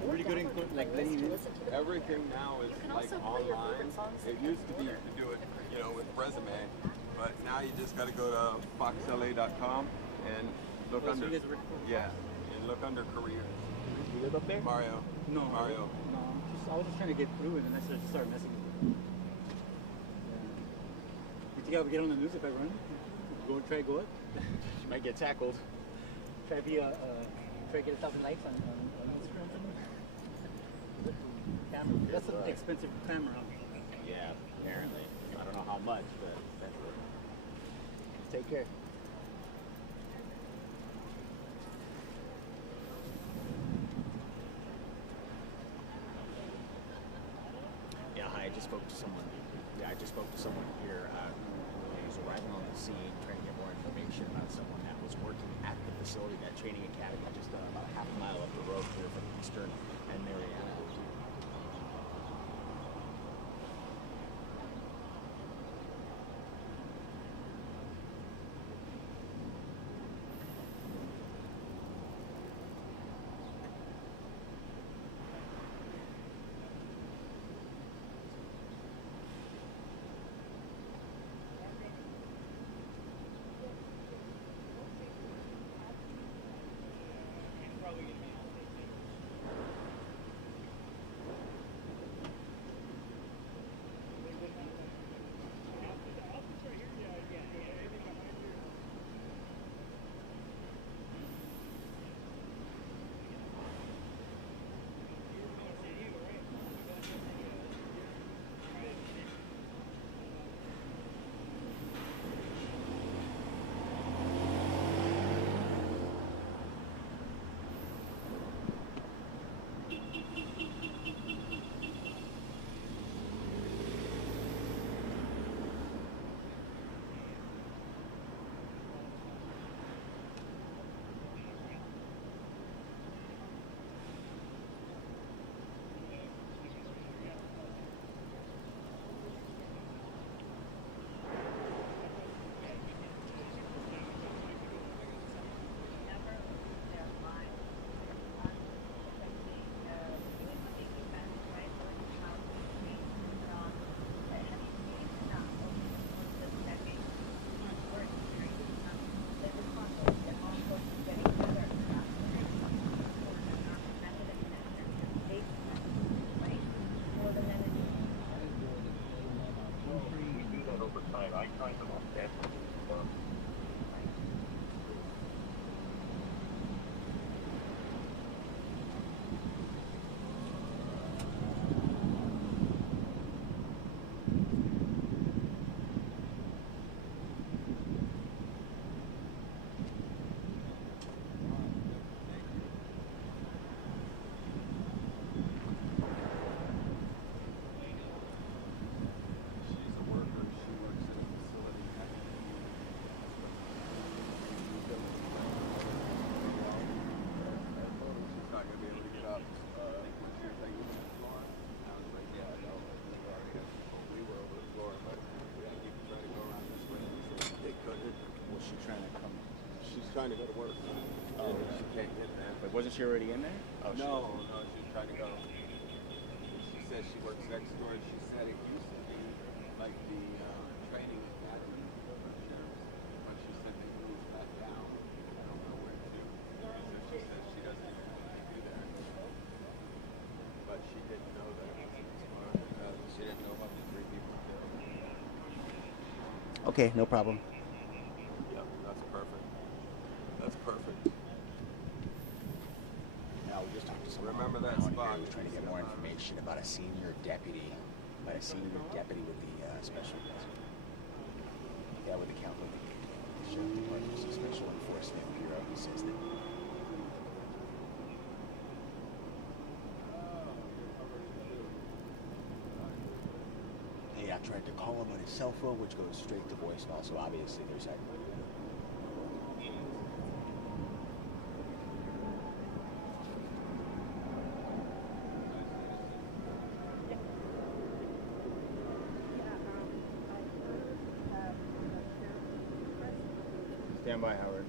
Pretty good in like letting you. Everything now is like online. It used to be you could do it, you know, with resume, but now you just got to go to foxla.com and look under. Yeah, and look under careers. You live up there? Mario. No, Mario. No, I was just trying to get through, and then I just started messing with it. You think I would get on the news if I run? Go try go up? You might get tackled. Try to get 1,000 likes on Instagram. Camera. That's an expensive camera. Yeah, apparently. I don't know how much, but definitely. Take care. Yeah, hi. I just spoke to someone. Yeah, I just spoke to someone here who was arriving on the scene, trying to get more information about someone that was working at the facility, that training academy, just about a half a mile up the road here from Eastern and Mariana. trying to go to work. Oh. And she can't get there. But wasn't she already in there? Oh, No, she was trying to go. She says she works next door, and she said it used to be like the training academy for sheriffs, but she said they moved that down. I don't know where to. So she says she doesn't even know what to do there. But she didn't know that it wasn't smart. She didn't know about the 3 people killed. Okay, no problem. Yep, that's perfect. That's perfect. Now we just talked to someone. Remember that spot. Who was trying to get more information about a senior deputy with the special. Yeah, with the sheriff department, the Special Enforcement Bureau. He says that. Yeah, I tried to call him on his cell phone, which goes straight to voicemail. So obviously there's that. Stand by, Howard.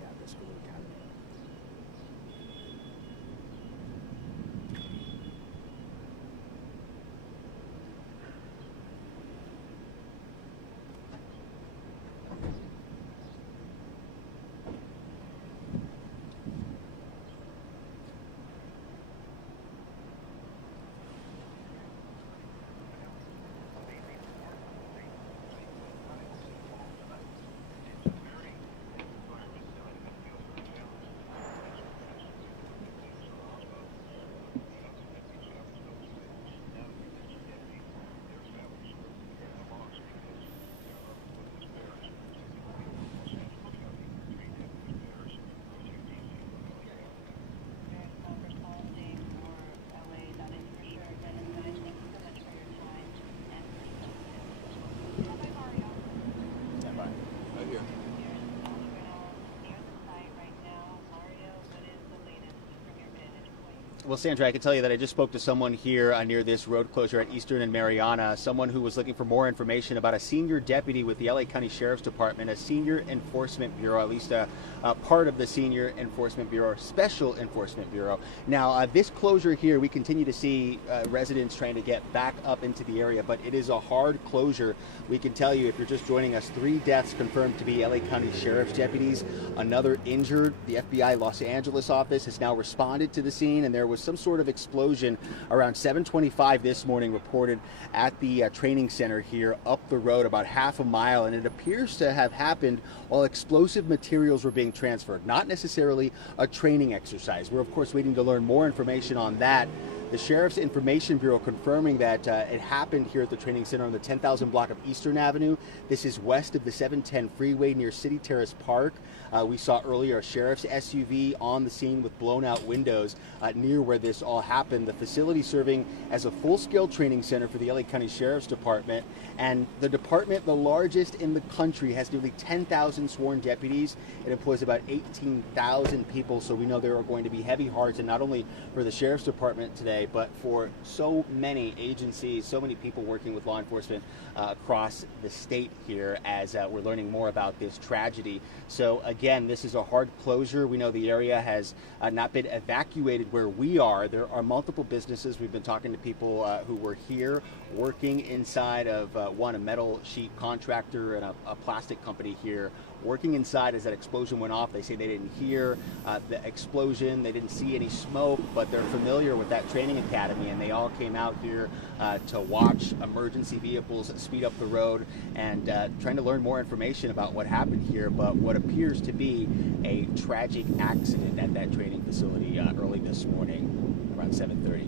Yeah, Biscailuz Academy. Right here. Well, Sandra, I can tell you that I just spoke to someone here near this road closure at Eastern and Mariana, someone who was looking for more information about a senior deputy with the LA County Sheriff's Department, a senior enforcement bureau, at least a part of the senior enforcement bureau, special enforcement bureau. Now, this closure here, we continue to see residents trying to get back up into the area, but it is a hard closure. We can tell you, if you're just joining us, 3 deaths confirmed to be LA County Sheriff's deputies, another injured. The FBI Los Angeles office has now responded to the scene, and there was some sort of explosion around 7:25 this morning, reported at the training center here up the road about half a mile, and it appears to have happened while explosive materials were being transferred, not necessarily a training exercise. We're of course waiting to learn more information on that. The Sheriff's Information Bureau confirming that it happened here at the training center on the 10,000 block of Eastern Avenue. This is west of the 710 freeway near City Terrace Park. We saw earlier a sheriff's SUV on the scene with blown out windows near where this all happened. The facility serving as a full-scale training center for the LA County Sheriff's Department. And the department, the largest in the country, has nearly 10,000 sworn deputies. It employs about 18,000 people. So we know there are going to be heavy hearts, and not only for the Sheriff's Department today, but for so many agencies, so many people working with law enforcement across the state here as we're learning more about this tragedy. So again, this is a hard closure. We know the area has not been evacuated where we are. There are multiple businesses. We've been talking to people who were here working inside of a metal sheet contractor and a plastic company here working inside as that explosion went off. They say they didn't hear the explosion, they didn't see any smoke, but they're familiar with that training academy, and they all came out here to watch emergency vehicles speed up the road and trying to learn more information about what happened here, but what appears to be a tragic accident at that training facility early this morning around 7:30.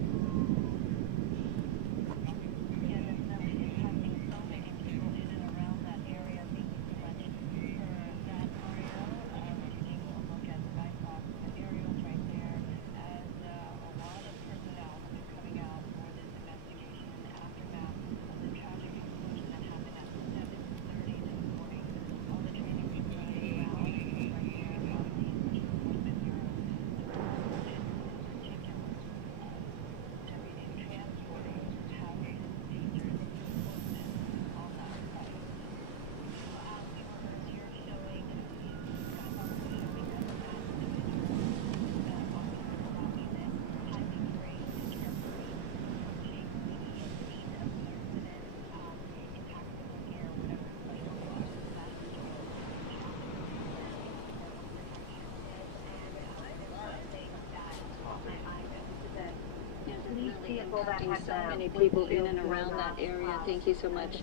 affecting so many people in and around that area. Thank you so much.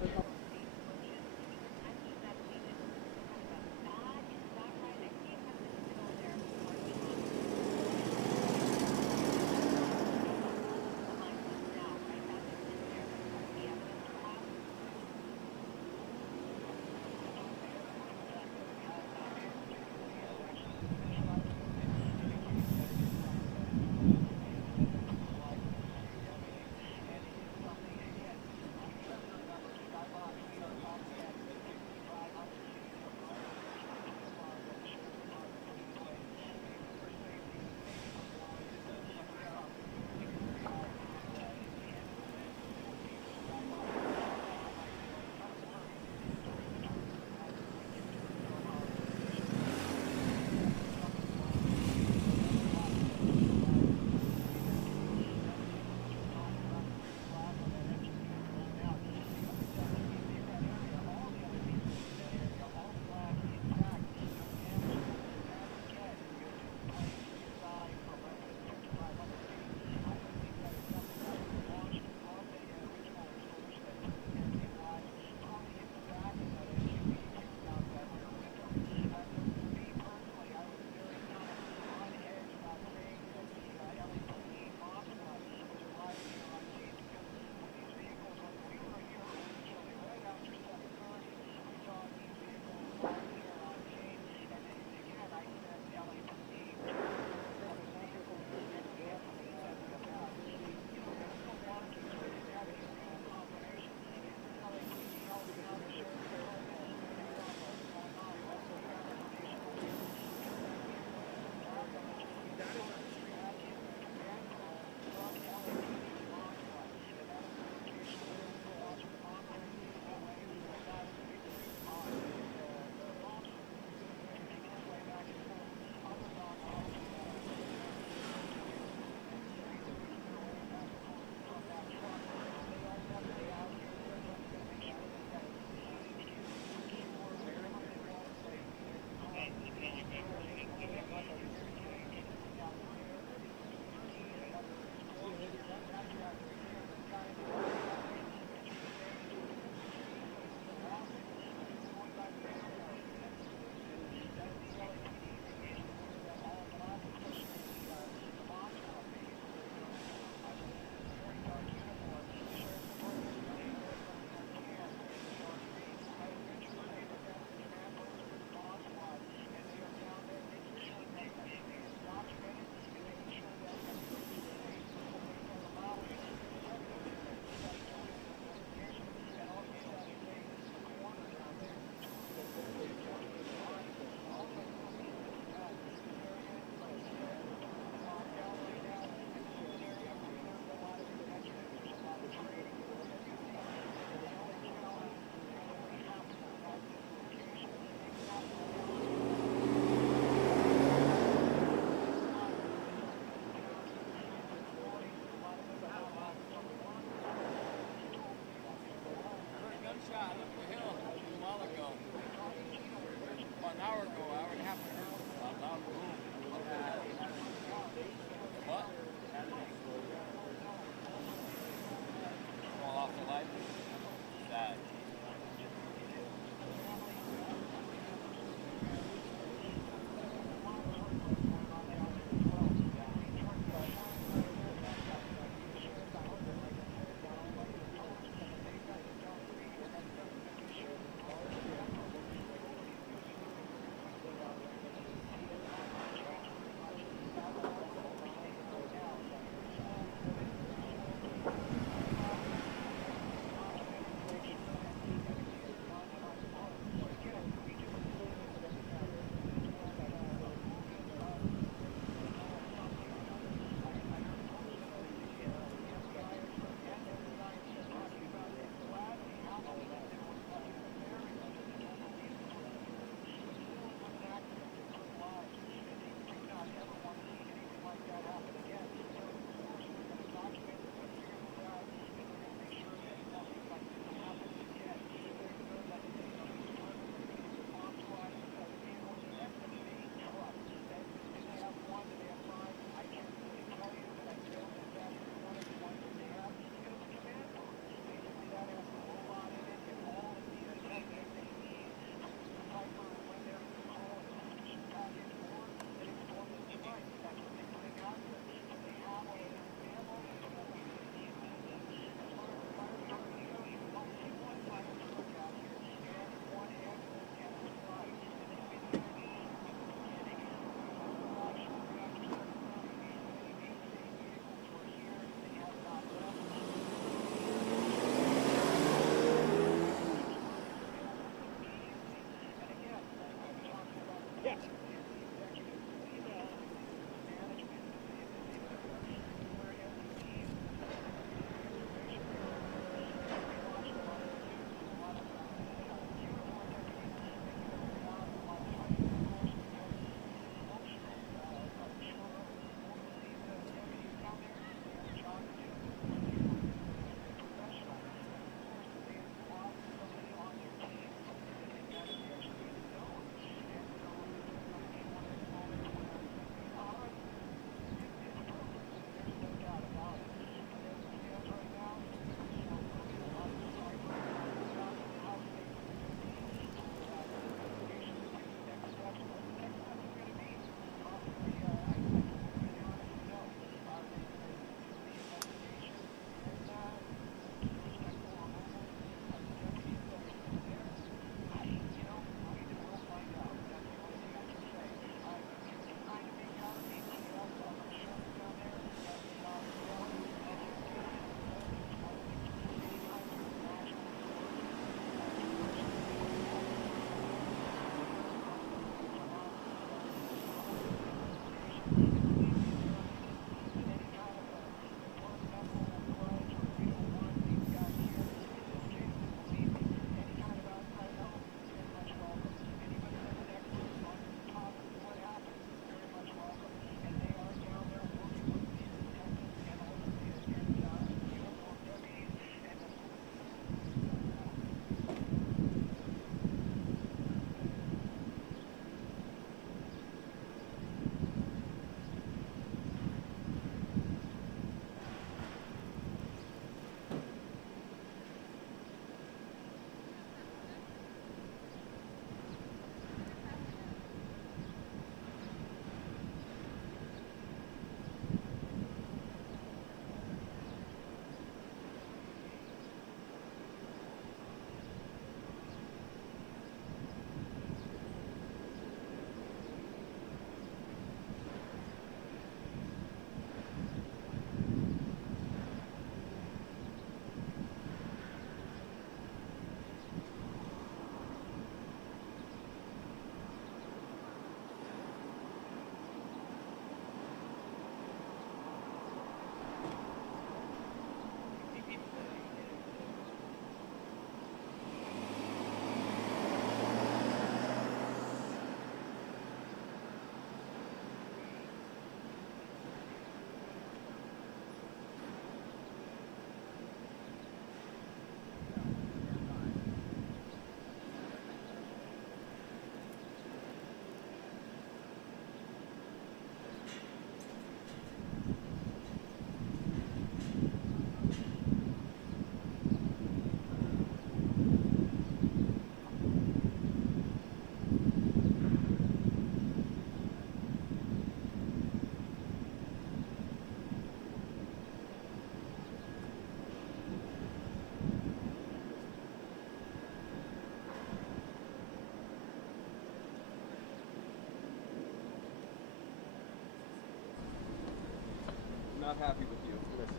not happy with you. Listen.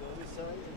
The other side.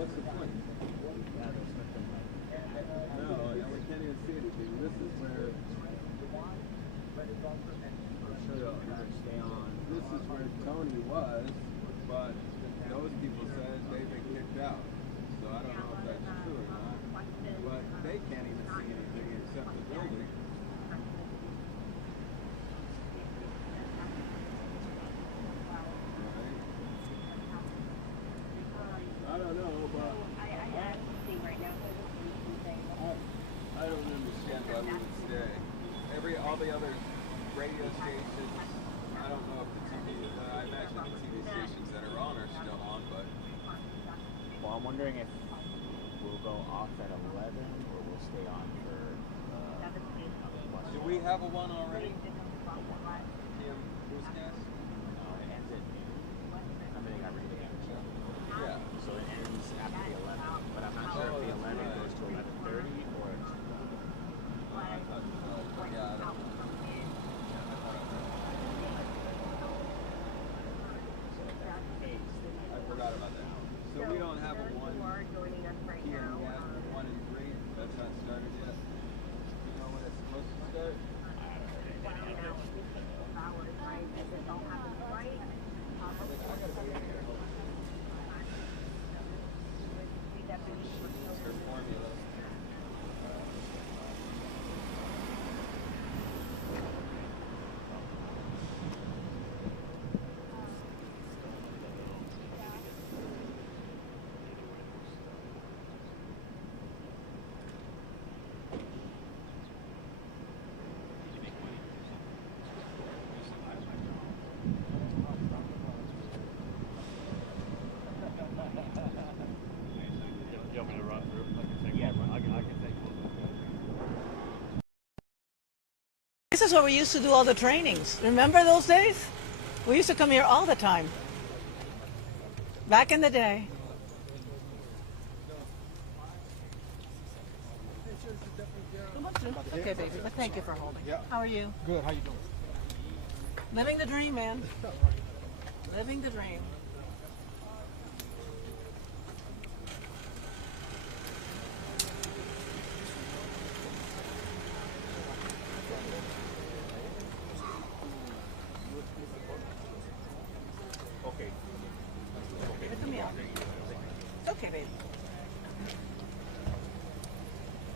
What's the point? No, we can't even see anything. This is where. This is where Tony was, but those people said they've been kicked out. So I don't know if that's true or not. But they can't even see anything except the building. I don't know, but I don't understand why we would stay. All the other radio stations, I don't know if the TV, I imagine the TV stations that are on are still on, but. Well, I'm wondering if we'll go off at 11 or we'll stay on for. Do we have a one already? PM Biscailuz? No, it ends at noon. I mean, they got rid of the energy. Yeah. So it ends after the 11. But I'm not sure if the 11 goes to 11:30 or. Yeah, I don't know. I forgot about that. So we don't have a 1 p.m. yet, 1 and 3. That's not started yet. You know when it's supposed to start? It's her formula. This is where we used to do all the trainings. Remember those days? We used to come here all the time. Back in the day. Okay, baby, but thank you for holding. Yeah. How are you? Good. How you doing? Living the dream, man. Living the dream. Okay. Okay, baby.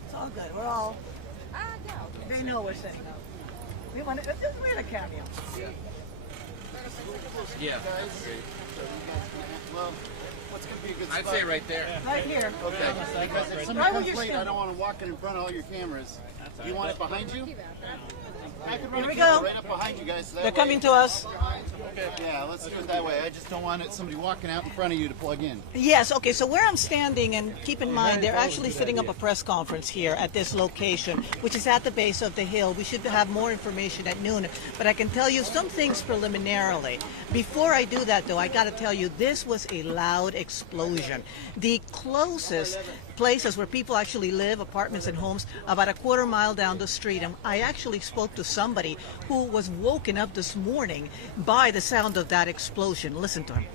It's all good. We're all. They know we're setting up. We want to. Just wear the cameo. Yeah. Well, what's going to be a good spot? I'd say right there. Right here. Okay. Because if Right somebody where comes you're late, I standing. don't want to walk in front of all your cameras. You want it behind you? I could run Here a we camera go. right up behind you guys. So that They're way- coming to us. Yeah, let's do it that way. I just don't want somebody walking out in front of you to plug in. Yes, okay, so where I'm standing, and keep in mind, they're actually setting up a press conference here at this location, which is at the base of the hill. We should have more information at noon, but I can tell you some things preliminarily. Before I do that, though, I got to tell you, this was a loud explosion. The closest places where people actually live, apartments and homes, about a quarter mile down the street. And I actually spoke to somebody who was woken up this morning by the sound of that explosion. Listen to him.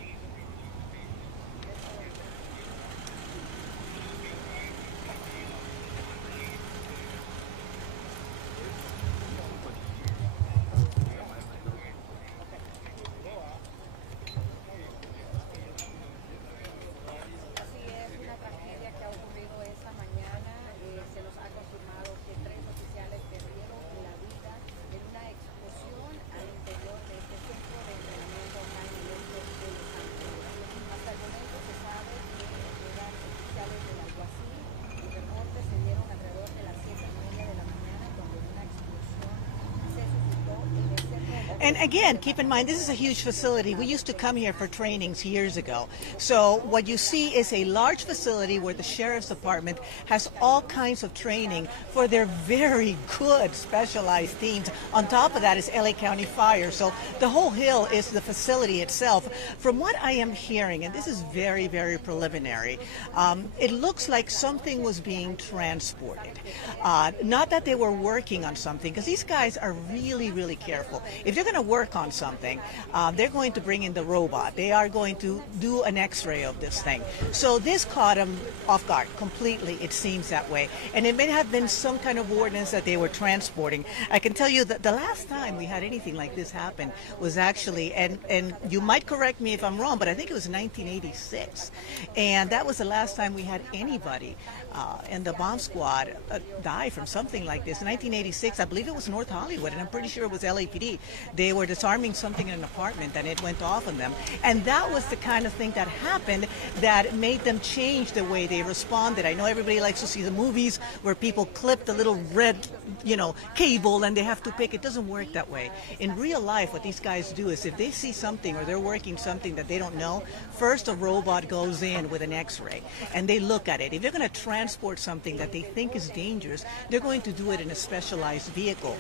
And again, keep in mind, this is a huge facility. We used to come here for trainings years ago. So what you see is a large facility where the Sheriff's Department has all kinds of training for their very good specialized teams. On top of that is LA County Fire. So the whole hill is the facility itself. From what I am hearing, and this is very, very preliminary, it looks like something was being transported. Not that they were working on something, because these guys are really, really careful. If you're going to work on something. They're going to bring in the robot. They are going to do an x-ray of this thing. So this caught them off guard completely, it seems that way. And it may have been some kind of ordinance that they were transporting. I can tell you that the last time we had anything like this happen was actually, and you might correct me if I'm wrong, but I think it was 1986. And that was the last time we had anybody in the bomb squad die from something like this. In 1986, I believe it was North Hollywood, and I'm pretty sure it was LAPD. They were disarming something in an apartment, and it went off on them. And that was the kind of thing that happened that made them change the way they responded. I know everybody likes to see the movies where people clip the little red, cable, and they have to pick. It doesn't work that way. In real life, what these guys do is if they see something or they're working something that they don't know, first a robot goes in with an x-ray, and they look at it. If they're going to transport something that they think is dangerous, they're going to do it in a specialized vehicle.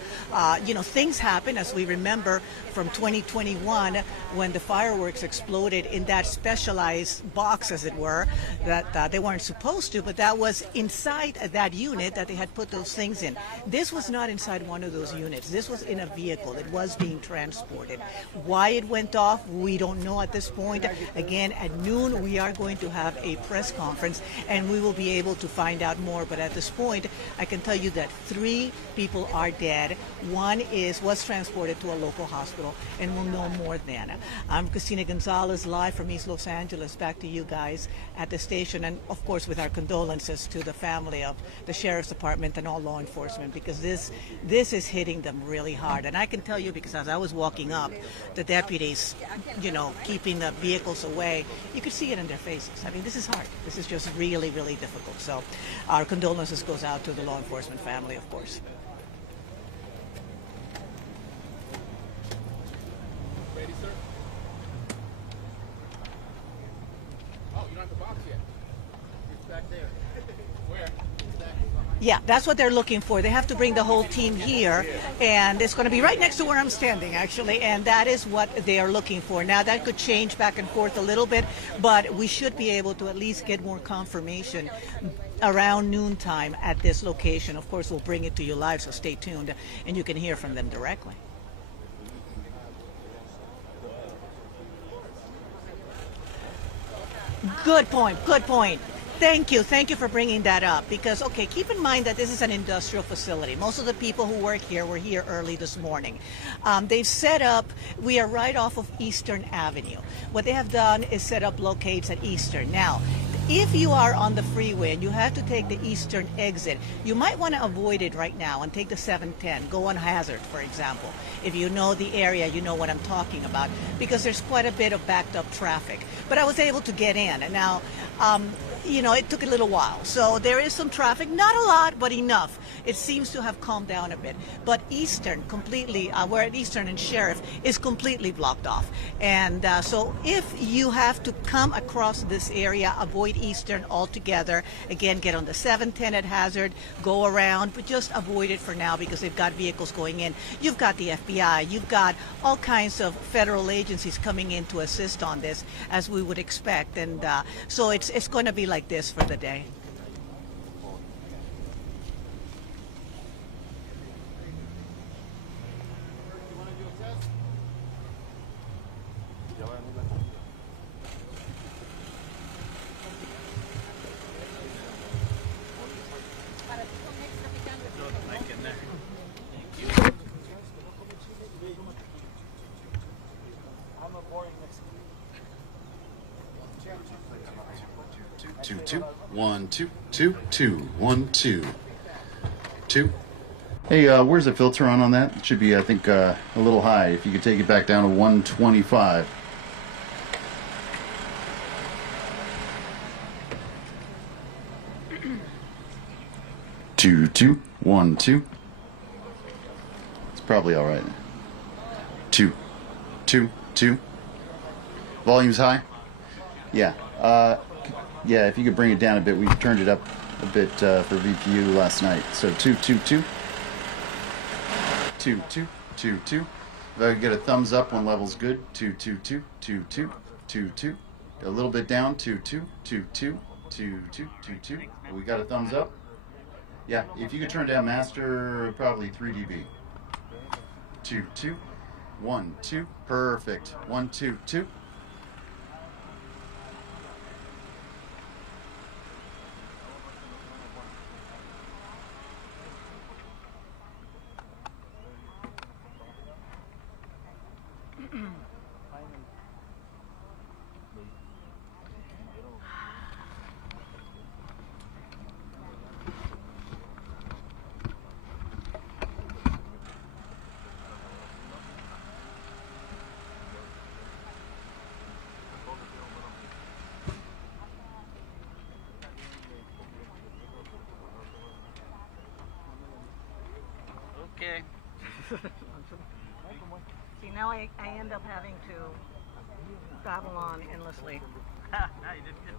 Things happen, as we remember from 2021 when the fireworks exploded in that specialized box, as it were, that they weren't supposed to, but that was inside that unit that they had put those things in. This was not inside one of those units. This was in a vehicle. It was being transported. Why it went off, we don't know at this point. Again, at noon, we are going to have a press conference, and we will be able to find out more. But at this point, I can tell you that 3 people are dead. One was transported to a local hospital, and we'll know more then. I'm Christina Gonzalez, live from East Los Angeles. Back to you guys at the station, and of course with our condolences to the family of the Sheriff's Department and all law enforcement, because this is hitting them really hard. And I can tell you, because as I was walking up, the deputies, keeping the vehicles away, you could see it in their faces. I mean, this is hard. This is just really, really difficult. So our condolences goes out to the law enforcement family, of course. Ready, sir? Oh, you don't have the box yet. It's back there. Where? Yeah, that's what they're looking for. They have to bring the whole team here, and it's going to be right next to where I'm standing, actually, and that is what they are looking for. Now, that could change back and forth a little bit, but we should be able to at least get more confirmation around noontime at this location. Of course, we'll bring it to you live, so stay tuned, and you can hear from them directly. Good point, good point. Thank you for bringing that up, because, okay, keep in mind that this is an industrial facility. Most of the people who work here were here early this morning. They've set up, we are right off of Eastern Avenue. What they have done is set up locates at Eastern. Now, if you are on the freeway and you have to take the Eastern exit, you might want to avoid it right now and take the 710. Go on Hazard, for example. If you know the area, you know what I'm talking about, because there's quite a bit of backed up traffic. But I was able to get in. And now, it took a little while. So there is some traffic, not a lot, but enough. It seems to have calmed down a bit. But Eastern completely, we're at Eastern and Sheriff, is completely blocked off. And so if you have to come across this area, avoid Eastern altogether. Again, get on the 710 at Hazard, go around, but just avoid it for now because they've got vehicles going in. You've got the FBI, you've got all kinds of federal agencies coming in to assist on this, as we would expect. And so it's going to be like this for the day. Two, two, 1, 2, 2, 2, 1, 2, 2. Hey, where's the filter on that? It should be, I think, a little high. If you could take it back down to 125. Two, two, 1, 2. It's probably all right. 2, 2, 2. Volume's high? Yeah. Yeah, if you could bring it down a bit. We turned it up a bit for VPU last night. So 2, 2, 2. 2, 2, 2, 2. If I could get a thumbs up when level's good. 2, 2, 2, 2, 2, 2, 2. A little bit down. 2, 2, 2, 2, 2, 2, 2, 2. We got a thumbs up? Yeah, if you could turn down master, probably 3 dB. 2, 2. 1, 2. Perfect. 1, 2, 2. Okay. See, now I end up having to babble on endlessly. Now you did good.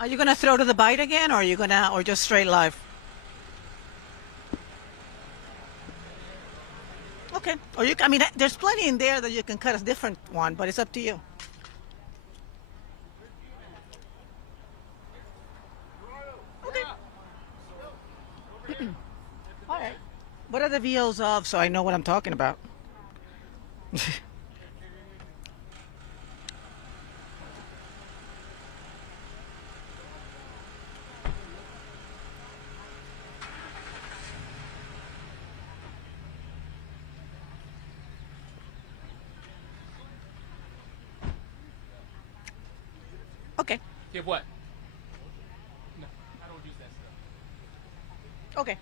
Are you gonna throw to the bite again, or are you gonna, or just straight live? Okay. Or you, I mean, there's plenty in there that you can cut a different one, but it's up to you. Okay. All right. What are the VOs of, so I know what I'm talking about? Okay. Give what? No, I don't use that stuff. Okay.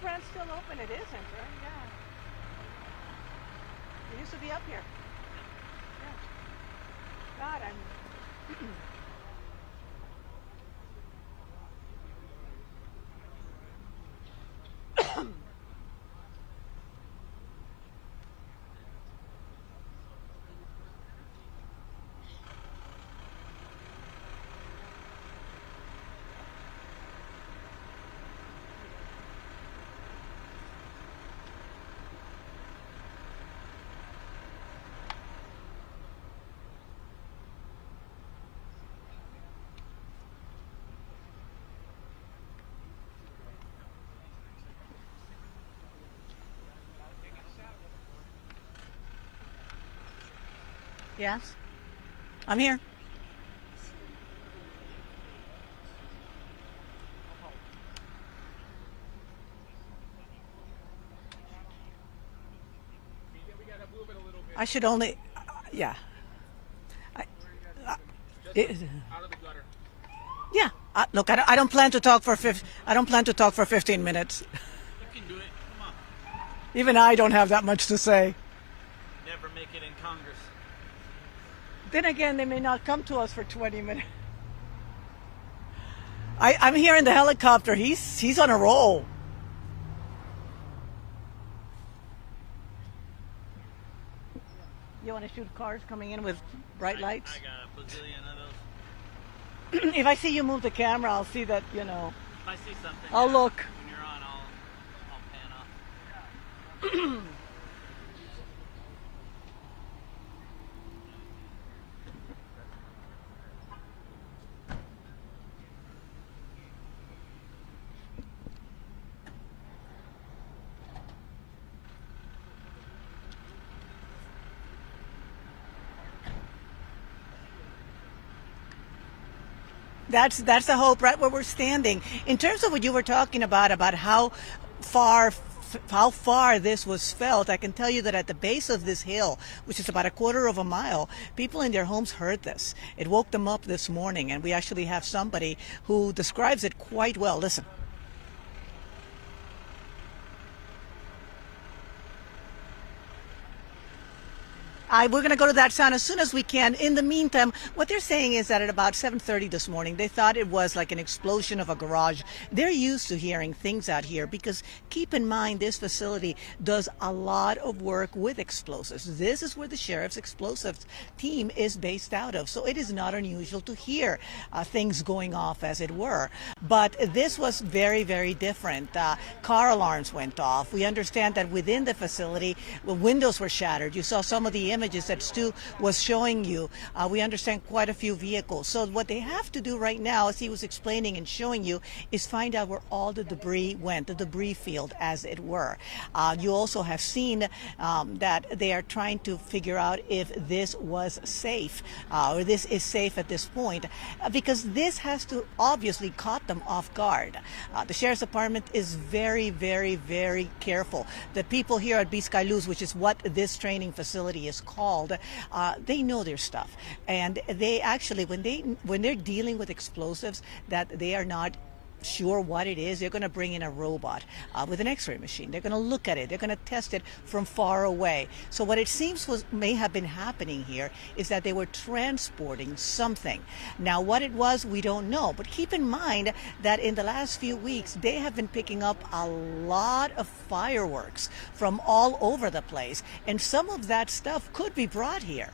brand's still open. It isn't, right? Yeah. It used to be up here. Yeah. God, I'm. Yes, I'm here. I should only, yeah. I, it, yeah. Look, I don't plan to talk for I don't plan to talk for 15 minutes. You can do it. Come on. Even I don't have that much to say. Never make it in Congress. Then again, they may not come to us for 20 minutes. I'm here in the helicopter. He's on a roll. You want to shoot cars coming in with bright lights? I got a bazillion of those. If I see you move the camera, I'll see that, you know. If I see something, I'll look. when you're on, I'll pan off. That's the hope, right where we're standing. In terms of what you were talking about how far this was felt, I can tell you that at the base of this hill, which is about a quarter of a mile, people in their homes heard this. It woke them up this morning, and we actually have somebody who describes it quite well. Listen. We're going to go to that sound as soon as we can. In the meantime, what they're saying is that at about 7:30 this morning, they thought it was like an explosion of a garage. They're used to hearing things out here because keep in mind, this facility does a lot of work with explosives. This is where the sheriff's explosives team is based out of. So it is not unusual to hear things going off, as it were. But this was very, very different. Car alarms went off. We understand that within the facility, windows were shattered. You saw some of the images that Stu was showing you. We understand quite a few vehicles. So what they have to do right now, as he was explaining and showing you, is find out where all the debris went, the debris field, as it were. You also have seen that they are trying to figure out if this was safe, or this is safe at this point, because this has to obviously caught them off guard. The sheriff's department is very, very, very careful. The people here at Biscailuz, which is what this training facility is called, they know their stuff, and they actually, when they're dealing with explosives that they are not sure what it is, they're going to bring in a robot with an x-ray machine. They're going to look at it. They're going to test it from far away. So what it seems may have been happening here is that they were transporting something. Now what it was, we don't know, but keep in mind that in the last few weeks they have been picking up a lot of fireworks from all over the place, and some of that stuff could be brought here.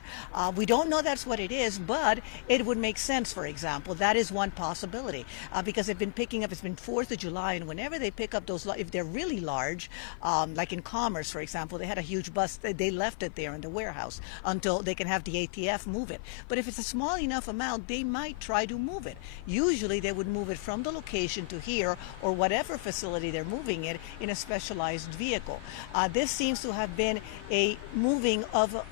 We don't know that's what it is, but it would make sense. For example, that is one possibility, because they've been picking up, it's been 4th of July, and whenever they pick up those, if they're really large, like in Commerce, for example, they had a huge bus, they left it there in the warehouse until they can have the ATF move it. But if it's a small enough amount, they might try to move it. Usually they would move it from the location to here, or whatever facility they're moving it, in a specialized vehicle. This seems to have been a moving of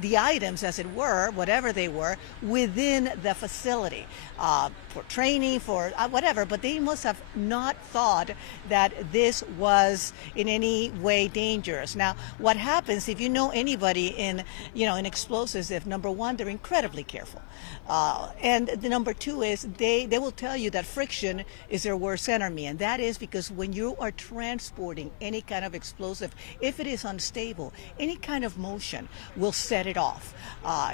the items, as it were, whatever they were, within the facility for training, for whatever. But they must have not thought that this was in any way dangerous. Now, what happens if you know anybody in explosives? If number one, they're incredibly careful. And the number two is they will tell you that friction is their worst enemy, and that is because when you are transporting any kind of explosive, if it is unstable, any kind of motion will set it off.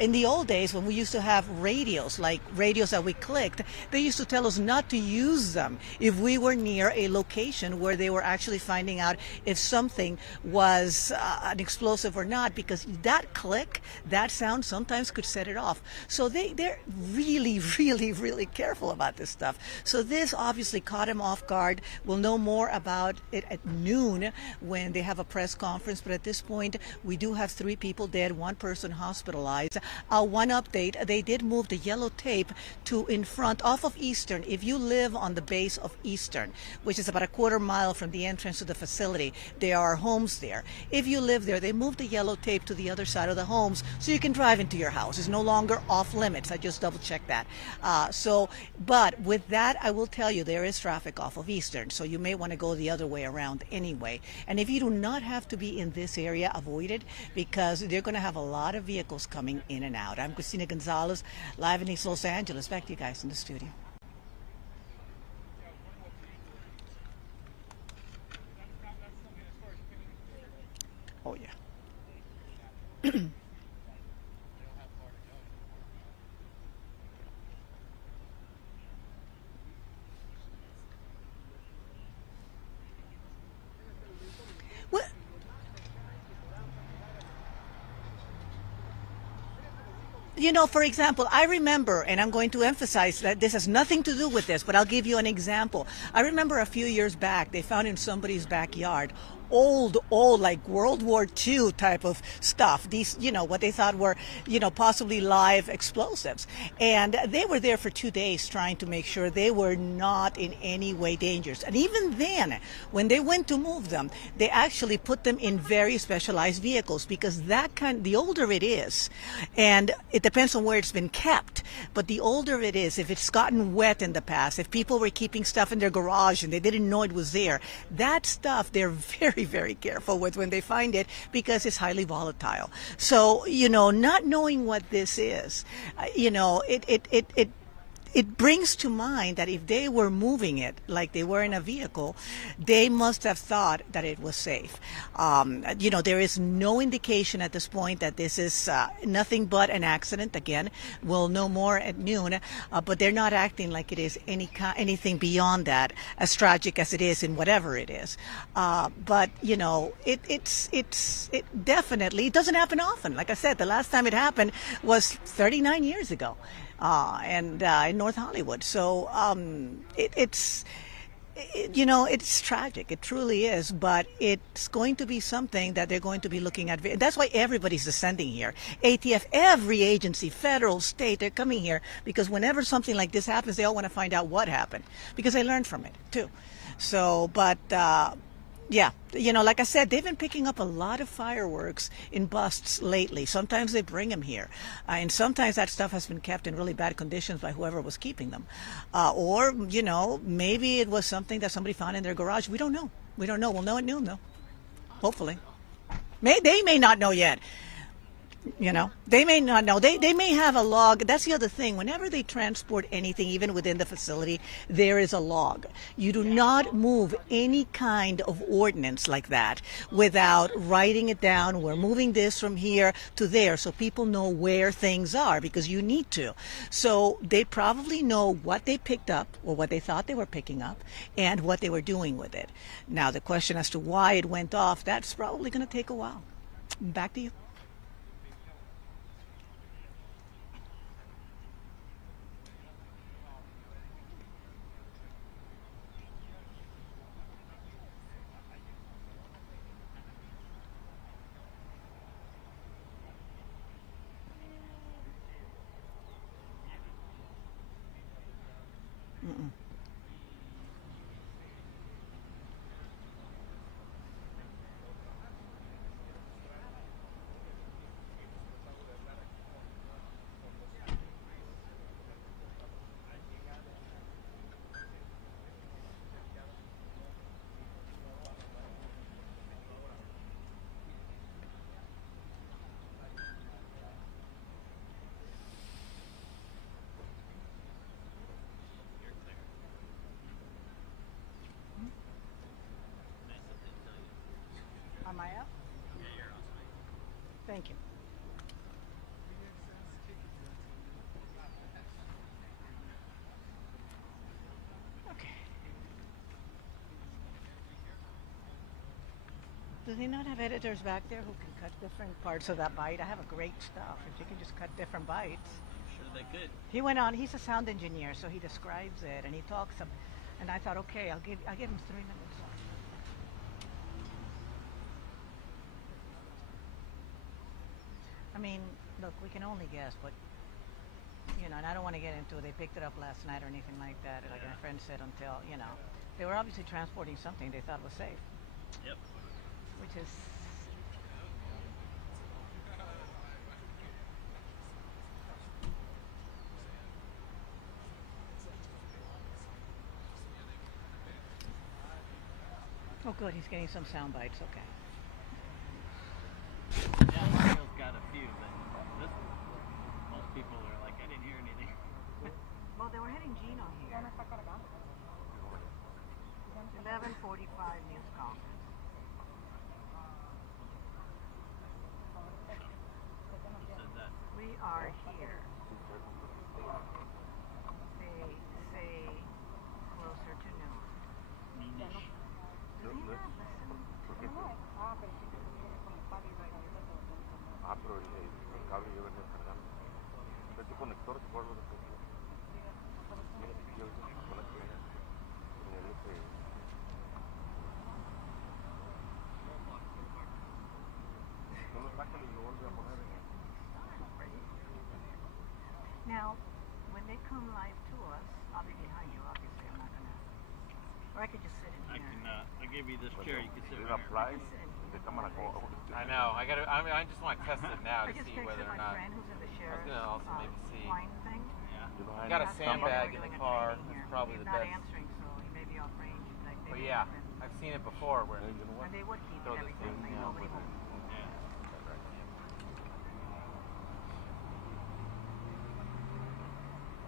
In the old days, when we used to have radios, like radios that we clicked, they used to tell us not to use them if we were near a location where they were actually finding out if something was an explosive or not, because that click, that sound sometimes could set it off. So they're really, really, really careful about this stuff. So this obviously caught him off guard. We'll know more about it at noon when they have a press conference. But at this point, we do have 3 people dead, 1 person hospitalized. One update, they did move the yellow tape to in front off of Eastern. If you live on the base of Eastern, which is about a quarter mile from the entrance to the facility, there are homes there. If you live there, they moved the yellow tape to the other side of the homes so you can drive into your house. It's no longer off limits. I just double checked that. But with that, I will tell you there is traffic off of Eastern, so you may want to go the other way around anyway. And if you do not have to be in this area, avoid it, because they're going to have a lot of vehicles coming in and out. I'm Christina Gonzalez, live in East Los Angeles. Back to you guys in the studio. Oh, yeah. For example, I remember, and I'm going to emphasize that this has nothing to do with this, but I'll give you an example. I remember a few years back, they found in somebody's backyard old, like World War II type of stuff. These, what they thought were, possibly live explosives. And they were there for 2 days trying to make sure they were not in any way dangerous. And even then, when they went to move them, they actually put them in very specialized vehicles, because the older it is, and it depends on where it's been kept, but the older it is, if it's gotten wet in the past, if people were keeping stuff in their garage and they didn't know it was there, that stuff they're very, very careful with when they find it, because it's highly volatile. So, not knowing what this is, it brings to mind that if they were moving it like they were in a vehicle, they must have thought that it was safe. There is no indication at this point that this is nothing but an accident. Again, we'll know more at noon, but they're not acting like it is anything beyond that, as tragic as it is in whatever it is. But it definitely, it doesn't happen often. Like I said, the last time it happened was 39 years ago. In North Hollywood. So it's tragic. It truly is. But it's going to be something that they're going to be looking at. That's why everybody's descending here. ATF, every agency, federal, state, they're coming here, because whenever something like this happens, they all want to find out what happened, because they learned from it too. So, but yeah, like I said, they've been picking up a lot of fireworks in busts lately. Sometimes they bring them here, and sometimes that stuff has been kept in really bad conditions by whoever was keeping them. Or, maybe it was something that somebody found in their garage. We don't know. We'll know at noon, though. Hopefully. They may not know yet. They may not know. They may have a log. That's the other thing. Whenever they transport anything, even within the facility, there is a log. You do not move any kind of ordnance like that without writing it down. We're moving this from here to there, so people know where things are, because you need to. So they probably know what they picked up, or what they thought they were picking up, and what they were doing with it. Now, the question as to why it went off, that's probably going to take a while. Back to you. Do they not have editors back there who can cut different parts of that bite? I have a great stuff. If you can just cut different bites. I'm sure they could. He went on. He's a sound engineer, so he describes it and he talks. And I thought, okay, I'll give him 3 minutes. I mean, look, we can only guess, but you know, and I don't want to get into it. They picked it up last night or anything like that. Like my friend said, until you know, they were obviously transporting something they thought was safe. Yep. Which is. Oh, good. He's getting some sound bites. Okay. Yeah, Mario's got a few, but most people are like, I didn't hear anything. Well, they were hitting Gino here. 11:45 news conference. Who said that? We are here. They say closer to noon. pero el cable yo venía cargando. Este conector se vuelve de yo con la que viene en el no lo sacan y lo vuelven a poner en Now, when they come live to us, I'll be behind you, obviously. I'm not gonna. Or I could just sit in here. I'll give you this chair. You can sit right right I know. I just want to test it now to see whether or not. Friend who's in the I was sheriff's gonna also maybe see. wine thing. Yeah. You got a sandbag in the car. That's probably He's the not best. answering, so he may be off range. Like But yeah, I've seen it before where and they would keep throw this everything. thing Like down nobody with would. it.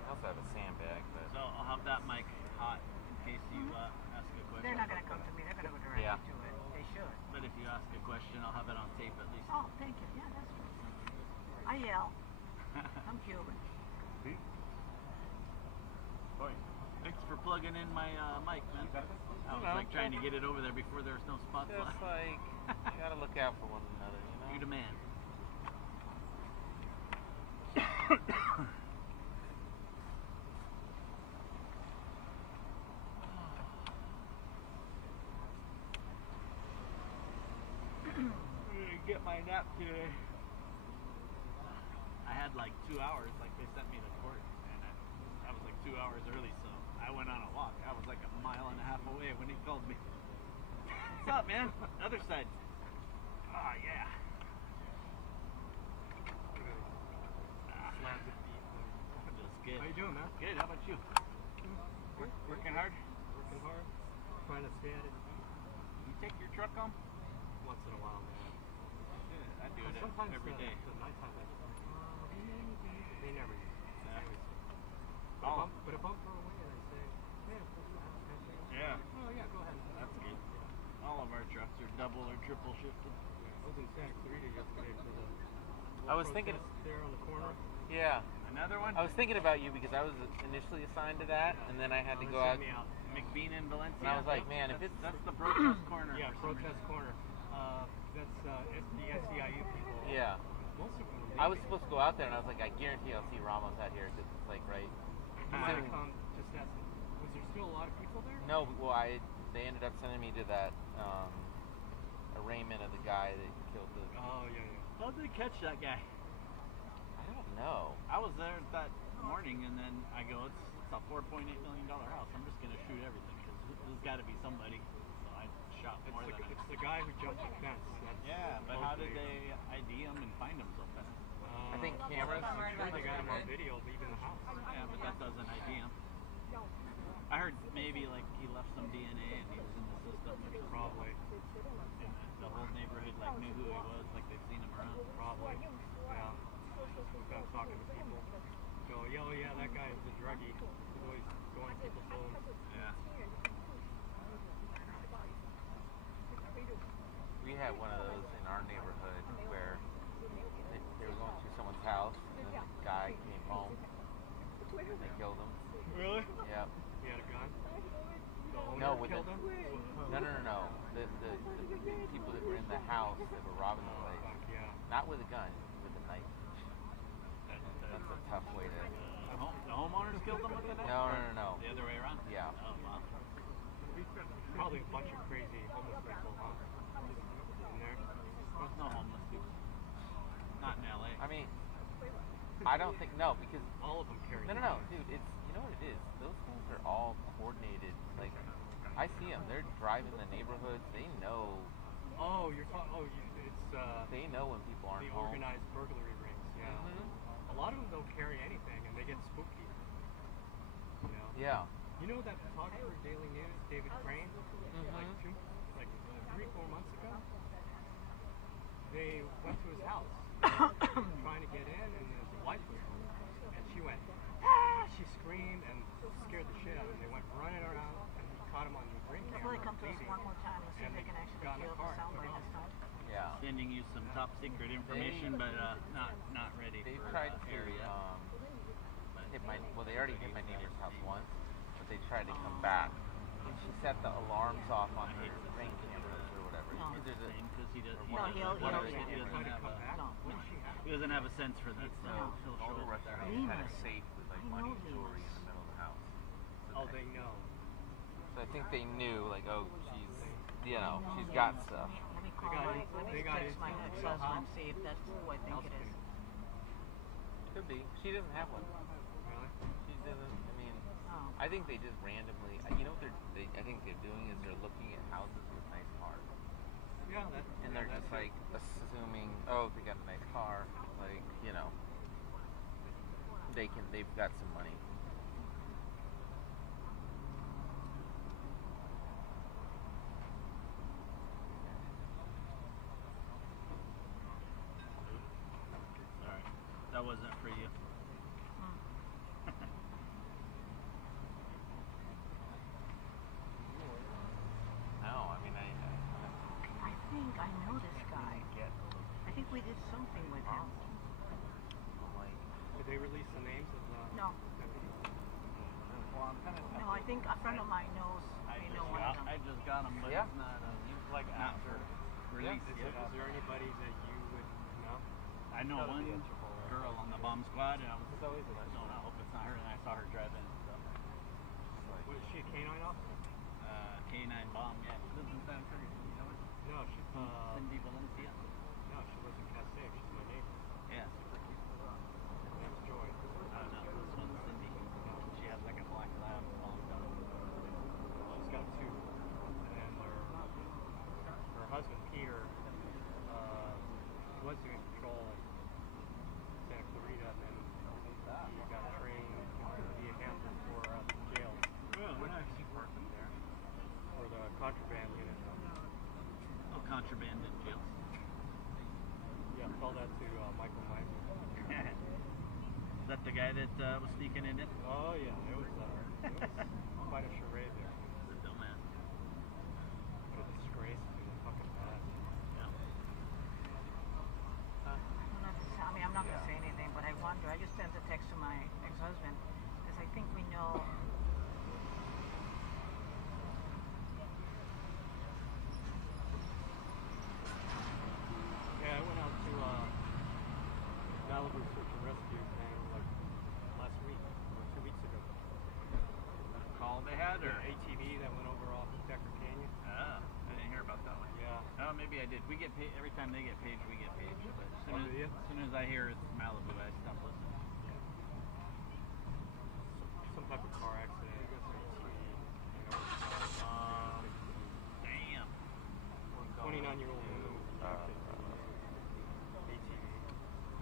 I also have a sandbag, but So I'll have that mic hot in case you ask a question. They're not going to come to me. They're going to go directly to it. They should. But if you ask a question, I'll have it on tape at least. Oh, thank you. Yeah, that's true. I yell. I'm Cuban. Thanks for plugging in my mic, man. I was like trying to get it over there before there was no spots just left. like you gotta look out for one another, you know. You're the man. I'm gonna get my nap today. I had like 2 hours, like they sent me to court, and I was like 2 hours early, so I went on a walk. I was like 1.5 miles away when he called me. What's up, man? Other side. Oh, yeah. Just good. How you doing, man? Good. How about you? Working hard? Working hard. Trying to stay at it. You take your truck home? Once in a while, man. Yeah, I do it Sometimes every day. The nighttime, they never use it. Yeah. But if I'm far away and I say, man, Yeah. oh yeah, go ahead. That's good. All of our trucks are double or triple shifted. I was in Santa Clarita yesterday for the I was thinking there on the corner. Yeah. Another one? I was thinking about you because I was initially assigned to that, and then I had to go out. McBean and Valencia. And I was like, man, if it's that's the protest corner. Yeah, protest corner. That's the SEIU people. Yeah. Most of them. I was supposed to go out there, and I was like, I guarantee I'll see Ramos out here because it's like right. You might have come just as. Was there still a lot of people there? No, well, they ended up sending me to that arraignment of the guy that killed the. Oh yeah. How did they catch that guy? I don't know. I was there that morning, and then I go, it's a $4.8 million house. I'm just gonna shoot everything because there's got to be somebody. So I shot more than. It's the guy who jumped the fence. Yeah, but how did they ID him and find him so fast? I think cameras. I'm sure they got him on video leaving the house. Yeah, but that doesn't ID him. I heard maybe like he left some DNA and he was in the system. Probably. And the whole neighborhood like knew who he was, like they've seen him around. Probably. Yeah. I'm talking to people. So, oh yeah, that guy is the druggie. He's always going to people's homes. Yeah. We had one of those in our neighborhood where they were going through someone's house, and then the guy came home, and they killed him. Really? Yeah. He had a gun? No, with killed him? No. the people that were in the house that were robbing the place. Not with a gun, with a knife. That's a tough way to. The homeowners killed them with the knife? No. The other way around? Yeah. Oh, wow. Probably a bunch of crazy homeless people, huh? In there. There's no homeless people. Not in LA. I mean, I don't think because all of them carry. No, dude. It's you know what it is. Those things are all coordinated. Like I see them. They're driving the neighborhoods. They know. Oh, you're talking. Oh, it's. They know when people aren't the home. organized burglary rings. Yeah. Mm-hmm. A lot of them don't carry anything, and they get spooky. You know. Yeah. You know that photographer, Daily News, David Crane, like 3-4 months ago, they went to his house trying to get in, and his wife was home, and she went, ah! She screamed and scared the shit out of him. They went running around, and he caught him on the ring camera. Before they come to us one more time and see if they can actually got in kill the the car, soundbite this time. Yeah. Sending you some top secret information, but not ready They for tried to area. hit they already hit my neighbor's house once, but they tried to come back. And she set the alarms off on her ring cameras or whatever. No. There's a, Because he doesn't. No, He doesn't have a sense for that stuff. He'll all show the up rest at of their them house. had a safe with like money and jewelry in the middle of the house. Oh, they know. So I think they knew, like, oh, she's got stuff. Let me text my ex-husband, see if that's who I think it is. Could be. She doesn't have one. Really? She doesn't. I mean, Oh. I think they just randomly. You know what I think they're doing is they're looking at houses with nice cars, Yeah, and they're just like assuming, oh, they got a nice car, like they've got some money. Sorry, that wasn't for you. No, I mean I think I know this guy. I think we did something with him. Did they release the names of the No. deputies? Well, I'm kind of. No, I think a friend of mine knows. I know one of them. I just got him, but it's not Like after release. Is there anybody that you would know? I know one girl on the bomb squad, and I was no, I hope it's not her. And I saw her driving. So. Was she a canine officer? K9 bomb. Yeah, she lives in Santa Cruz. You know her? No, she. Cindy Valencia. No, she lives in Cascade. She's my neighbor. Yeah, super cute. Her name's Joy. No, this one's Cindy. She has like a black lab bomb gun. She's got two, and her husband Peter was doing patrol in Santa Clarita, and then he got trained to be a handler for jail. We're not actually working there. For the contraband unit. Oh, contraband in jail. Yeah, tell that to Michael Meisner. Is that the guy that was sneaking in it? Oh yeah, it was quite a charade there. The dumbass. What a disgrace to the fucking past. I'm not going to say anything, but I wonder. I just sent a text to my ex-husband because I think we know. Yeah, I went out to Malibu search and rescue thing like last week or 2 weeks ago. Call they had, or ATV that went over off Decker Canyon. Ah, I didn't hear about that one. Yeah. Oh, maybe I did. We get paid every time they get paid. We get paid. But Do you? as soon as I hear it's Malibu, I stop listening. Some type of car accident. I guess Damn. 29-year-old woman. ATV.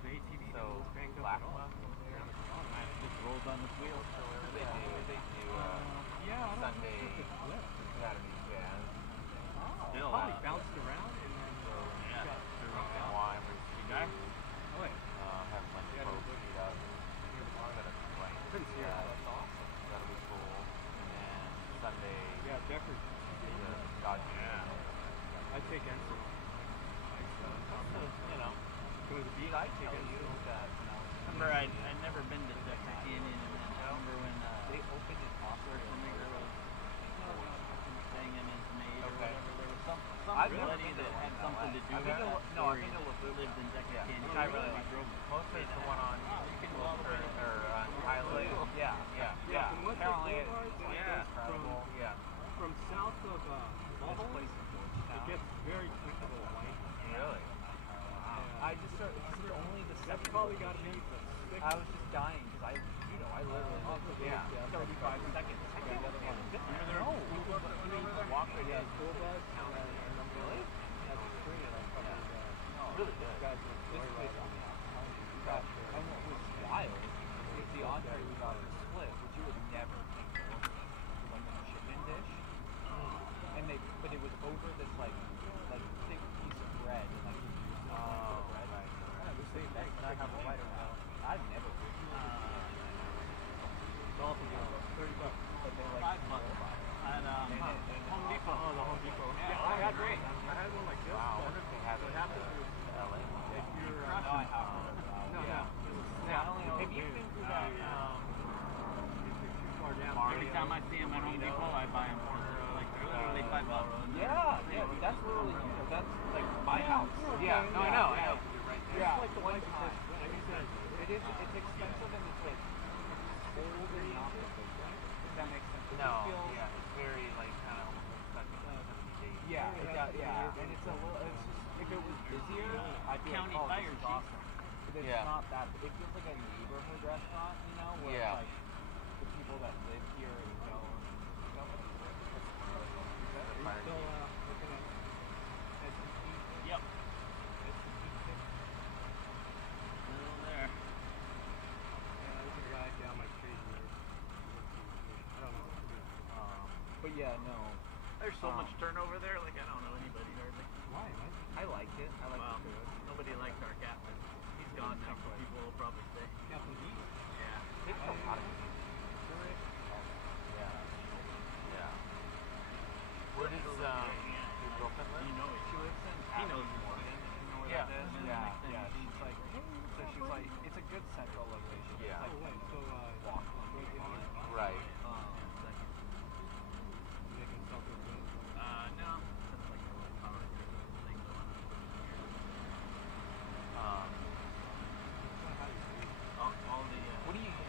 The ATV So banged up black at all. one? It just rolls on the wheel. They do Yeah, I don't Sunday know if it's flipped. Academy jazz. Still, Probably bounced around and then yeah. got And wine with guy? Oh wait. have a bunch of folks meet up. Set up some blanks. Couldn't see her. That's awesome. That'll be cool. And then Sunday, Yeah, Decker. the Dodgers. I'd take Ensign. You know, Go to the beach. I take tell you Ensign. that Remember, I'd never been to Decker Canyon, and then I remember when they opened it off Schwarzenegger was saying in his maid or Okay. whatever, there was something something to do I've with been to that no, I've story. been to Labubu. Lived in Decker Yeah, Canyon. which I really like. Mostly it's the one on Highland. Yeah. Apparently it's incredible. Yeah. From south of this place in Georgetown, it gets very technical white. Really? I just started. This is only the That's probably got to be the stick. I was just dying because I literally lived 35 seconds to the other one. No, we walk right down school bus. Really? That's free. Really good. Guys, this place and what was wild is the entree we got was split, which you would never think of. Like a chicken dish, and but it was over this like thick piece of bread, and like bread. Right. That's not how the bite around. I've never. All together, $30, but they're like $5 at Home Depot. Oh, the Home Depot. Yeah, I had great. I had one like this. Wow. I wonder if they have it in LA. If you're, No, I have no. Have you been through that? Too far down. Every time I see them at Home Depot, I buy them for like they're literally $5. Yeah, that's literally that's like my house. Yeah, no, I know. Yeah, it's like the one time. It's expensive and it's like old and not the big one. If that makes sense. No, yeah, it's very like kind of almost like yeah, and it's a little. It's just if it was busier, I'd be County like, oh, Fire this is Chief. awesome. But it's not that. It feels like a neighborhood restaurant, you know, where it's like the people that live here and go. Still looking at SCP. Yep. SCP 6. Still there. Yeah, there's a guy down my street here. I don't know what to do. But yeah, no. There's so much turnover there, like I don't know anybody hardly. Why? I like it. I like Wow. the food. Nobody likes our captain. He's gone now, so people will probably stay. Captain D. Yeah. They've got a lot of Where does your girlfriend live? You know it. She lives in He knows Morgan. You know where Yeah. that is? Yeah. She's like, so she's like, it's a good central location. Yeah. It's like, so walk on. Right. They can sell their goods. No. That's like a little power thing going on. All the What do you do?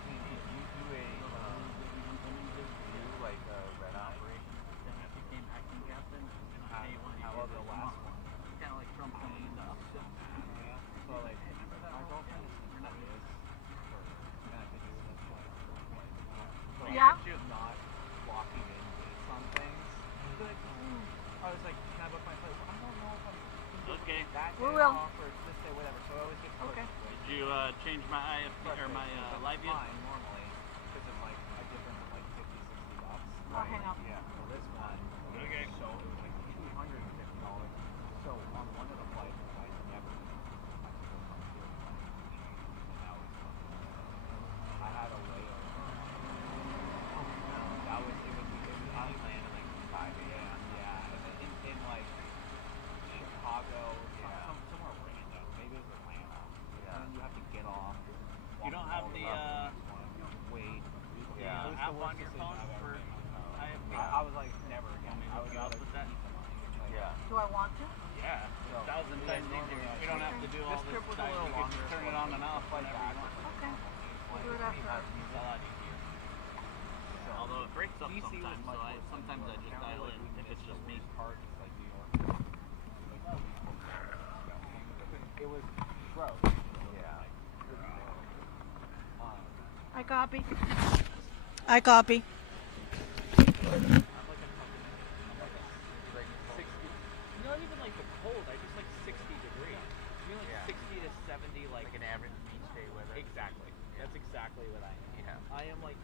You do like a red operation? Then I became acting captain. How about the last one? Kind of like Trump coming up. So like, my girlfriend is not this. And I think it's so Yeah. She was not locking in dates on things. Like, I was like, can I book my flight? I don't know if I'm Okay. that We day will. off or it's this day, whatever. So I always get pushed. Okay. Did you change my IFP or my live view? Fine normally because it's like a difference of like $50-$60. I'll hang up. Yeah. So this one. Okay. So it was like $250. So on one of the flights, I never. I had a layover. That was it was I landed like 5 a.m. Yeah, and then in like Chicago, somewhere random. Maybe it was Atlanta. Yeah. And then you have to get off. You don't have the wait. Yeah. App on your phone for IFP? I was like, never again. I would you up rather with that? Yeah. Do I want to? Yeah. 1,000 times easier. You don't have to do all this trip was a stuff. little You can longer. turn it on and off Like whenever you that. want. Okay. We'll do it after. It's a lot easier. Although it breaks up DC was sometimes, so much more sometimes I just dial in if it's just me. Part is like New York. It was gross. Yeah. I copy. I copy. Not even like the cold. I just like 60 degrees. I mean like 60 to 70, like an average beach day weather. Exactly. That's exactly what I am. Yeah. I am like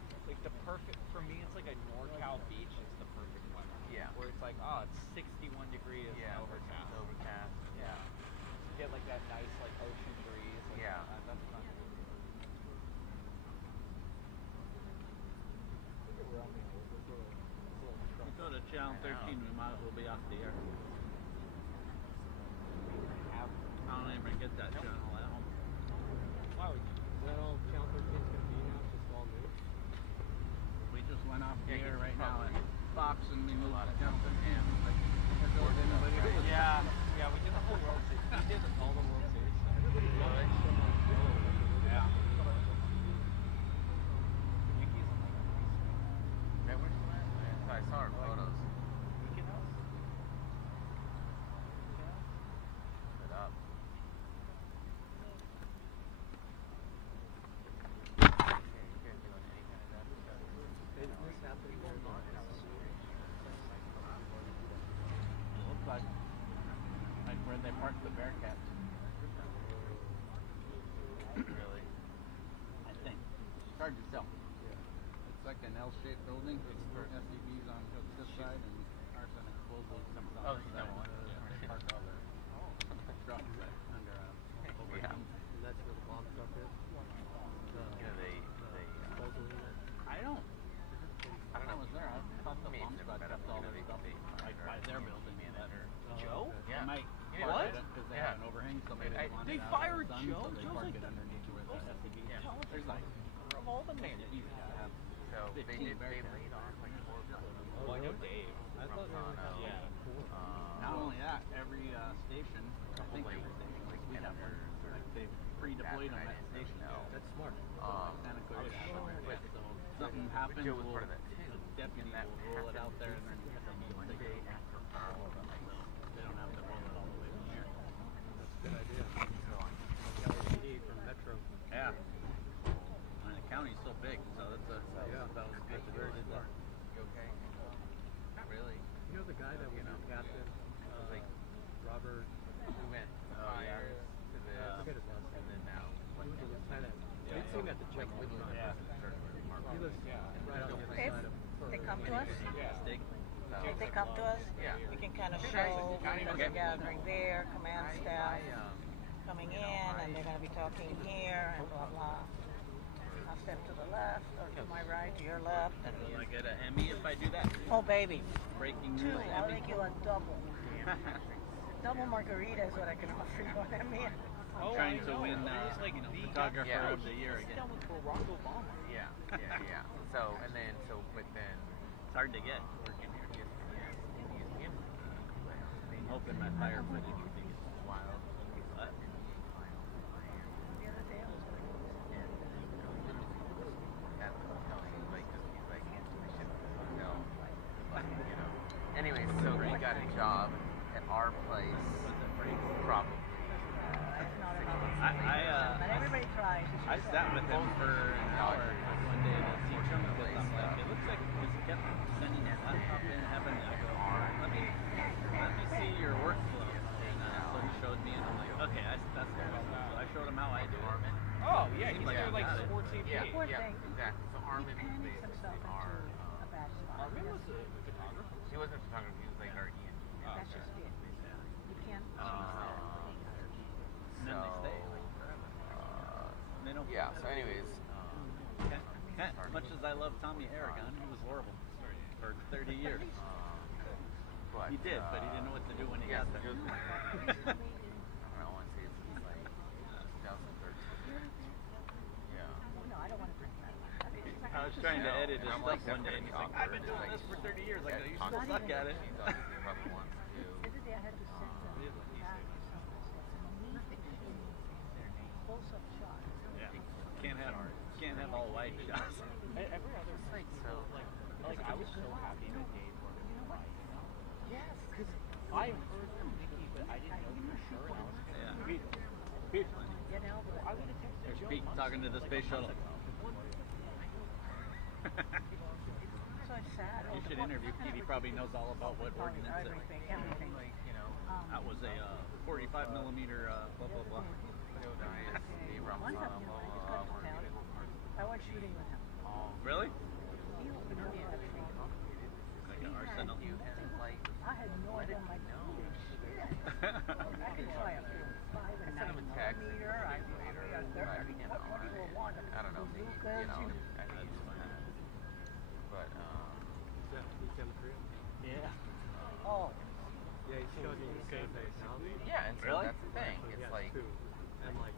the perfect for me. It's like a NorCal beach. It's the perfect weather. Yeah. Where it's like, oh, it's 61 degrees. Yeah. And overcast. Overcast. Yeah. You get like that nice like ocean breeze. Like, Yeah. That's not. We go to channel 13, we might as well be off the air. I don't even get that channel at home. Wow, is that all channel 13 is going to be now? Just all new? We just went off the Yeah, air it's right now at probably Fox and we moved lot to of channel 13. Has it Yeah, yeah, we did the whole World Series. We did all the World Series. Really? Yeah. Yankees on like yeah, where's the last man? So I saw her photos. Beacon House? Put it up. It looked like where they parked the Bearcats. Really? I think. It's hard to tell. It's like an L-shaped building. It's for SUVs on this side and Arson Explosives comes on Oh, this that side. one. Yeah, parked all their trucks under overhang. And that's where the bomb truck is. You know, they I don't know. I was there. I thought the bomb squad kept all their stuff like by their building. Joe? Yeah. They might Yeah. fire What? it because they Yeah. have an overhang, so maybe They they want they it out fired of the sun, Joe? so they Joe's park like it the- underneath where the SUV. Yeah. There's like of all the makes it easy to have So they 15 laid Bearcats. off like 4 people. Well, I know Dave. I thought they were Rossano, Not only that, every station, I think like- every station, like we have one. Like they pre-deployed them at the station. That's smart. Santa Cruz. but So if something happens, Joe was we'll, part of that too. the deputy And that will roll it out there and then happened one take day it. after all of us. They don't have to roll it all the way from here. That's a good idea. So LAPD from Metro. Yeah. And the county's so big, so that was good to do. You okay? Not really. You know the guy that was You know, your captain? like Robert. we went to fires to this, I forget his last and then now He was a lieutenant. Yeah. We'd see him at the gym all the time. Yeah. He was right on the other If side of they come to us, Steak. if they come to us, Yeah. we can kind of show there's a gathering there, command staff coming in, and they're going to be talking here, and blah, blah. I'll step to the left, or to my right, to your left. And Will I get an Emmy if I do that? oh, baby. Breaking 2, news I'll Emmy. make you a double. Double margarita is what I can offer you on Emmy. Trying to win photographer Yeah. of the year again. Barack Obama. Yeah, yeah, yeah. So but then It's hard to get working here. I'm hoping my fire footage will be wild. What? Anyway, so we got a job at our place, probably. But everybody tries. I sat with him for an hour one day to teach him because I'm like, it looks like because he kept sending his laptop in, having I go, let me see your workflow. And so he showed me, and I'm like, okay, that's good. So I showed him how I do it. Oh, yeah, he's Seems doing like I got it. sports AP. Yeah, Poor yeah, thing. exactly. So Armin is basically our. A bad spot. Armin was a photographer. He wasn't a photographer. He was like our ENT. That's just it. You can't. And then they stay like forever. And they don't. Yeah. So, anyways, As much as I love Tommy Aragon, he was horrible for 30 years. but He did, but he didn't know what to do when he yes, got there. it was I don't want to say it's like 2013. Yeah. No, I don't want to drink that. I was trying to edit his I'm stuff like, one day, and he's like, I've been doing this for 30 years. Like, you still suck at it. She's obviously probably wants to. The other day I had to send them back close-up shot. Yeah. Can't have all wide shots. Every other site, so like I was so happy that Dave worked right. Yes, because I heard from Nikki, but I didn't know for sure, and I was kind of Pete. Get out I would have texted There's Joe Pete months talking to the ago. space shuttle. So it's sad. You should interview Pete. He probably knows all about what ordinance it is. Everything. That was a 45 millimeter blah blah blah. One time, I just got to town. I went shooting with him. Really? He opened up everything. Like an arsenal. I had no idea my I could try a 5 and 9 millimeter. I got 30, 21. I don't know. But Yeah. Oh. Yeah, he showed me the same thing. yeah, and so Really? that's the thing. It's like two. And like,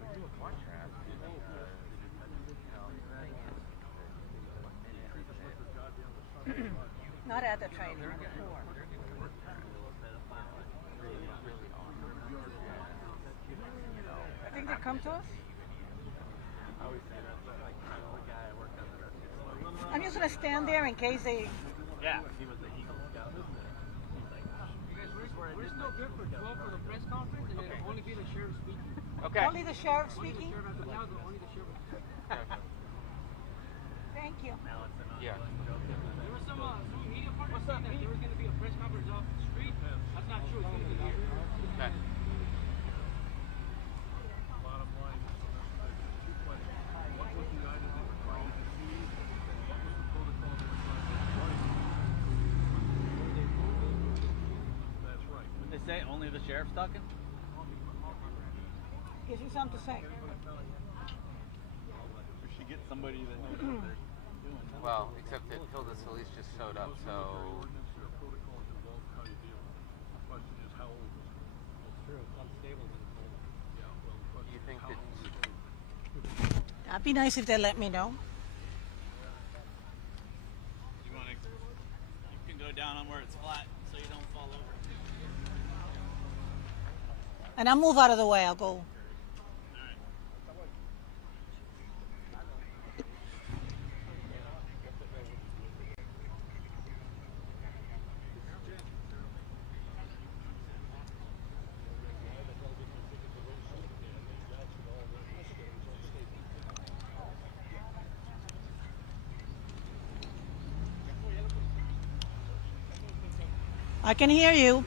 we do a contrast because the thing is, Not at the training, on the floor. I think they come to us. I'm just gonna stand there in case they. Yeah, he was the Eagle Scout. Where's no difference? Well, for the press conference, and it'll only be the sheriff speaking. Okay. Only the sheriff speaking? Only the sheriff. Thank you. Yeah. There was some media partners saying that there was going to be a press conference off the street. That's not true. It's going to be here. Okay. Bottom line is, two questions. What was the item they were trying to deceive? What was the protocol they were trying to avoid? That's right. They say only the sheriff's talking? Gives you something to say. We should get somebody that knows what they're doing. Well, except that Hilda Solis just showed up, so. There are protocols involved in how you deal with it. The question is, how old was it? That's true. It's unstable. Yeah, well, the question You is, think how that. old was it? That'd be nice if they let me know. You want to? You can go down on where it's flat, so you don't fall over. And I'll move out of the way. I'll go. I can hear you.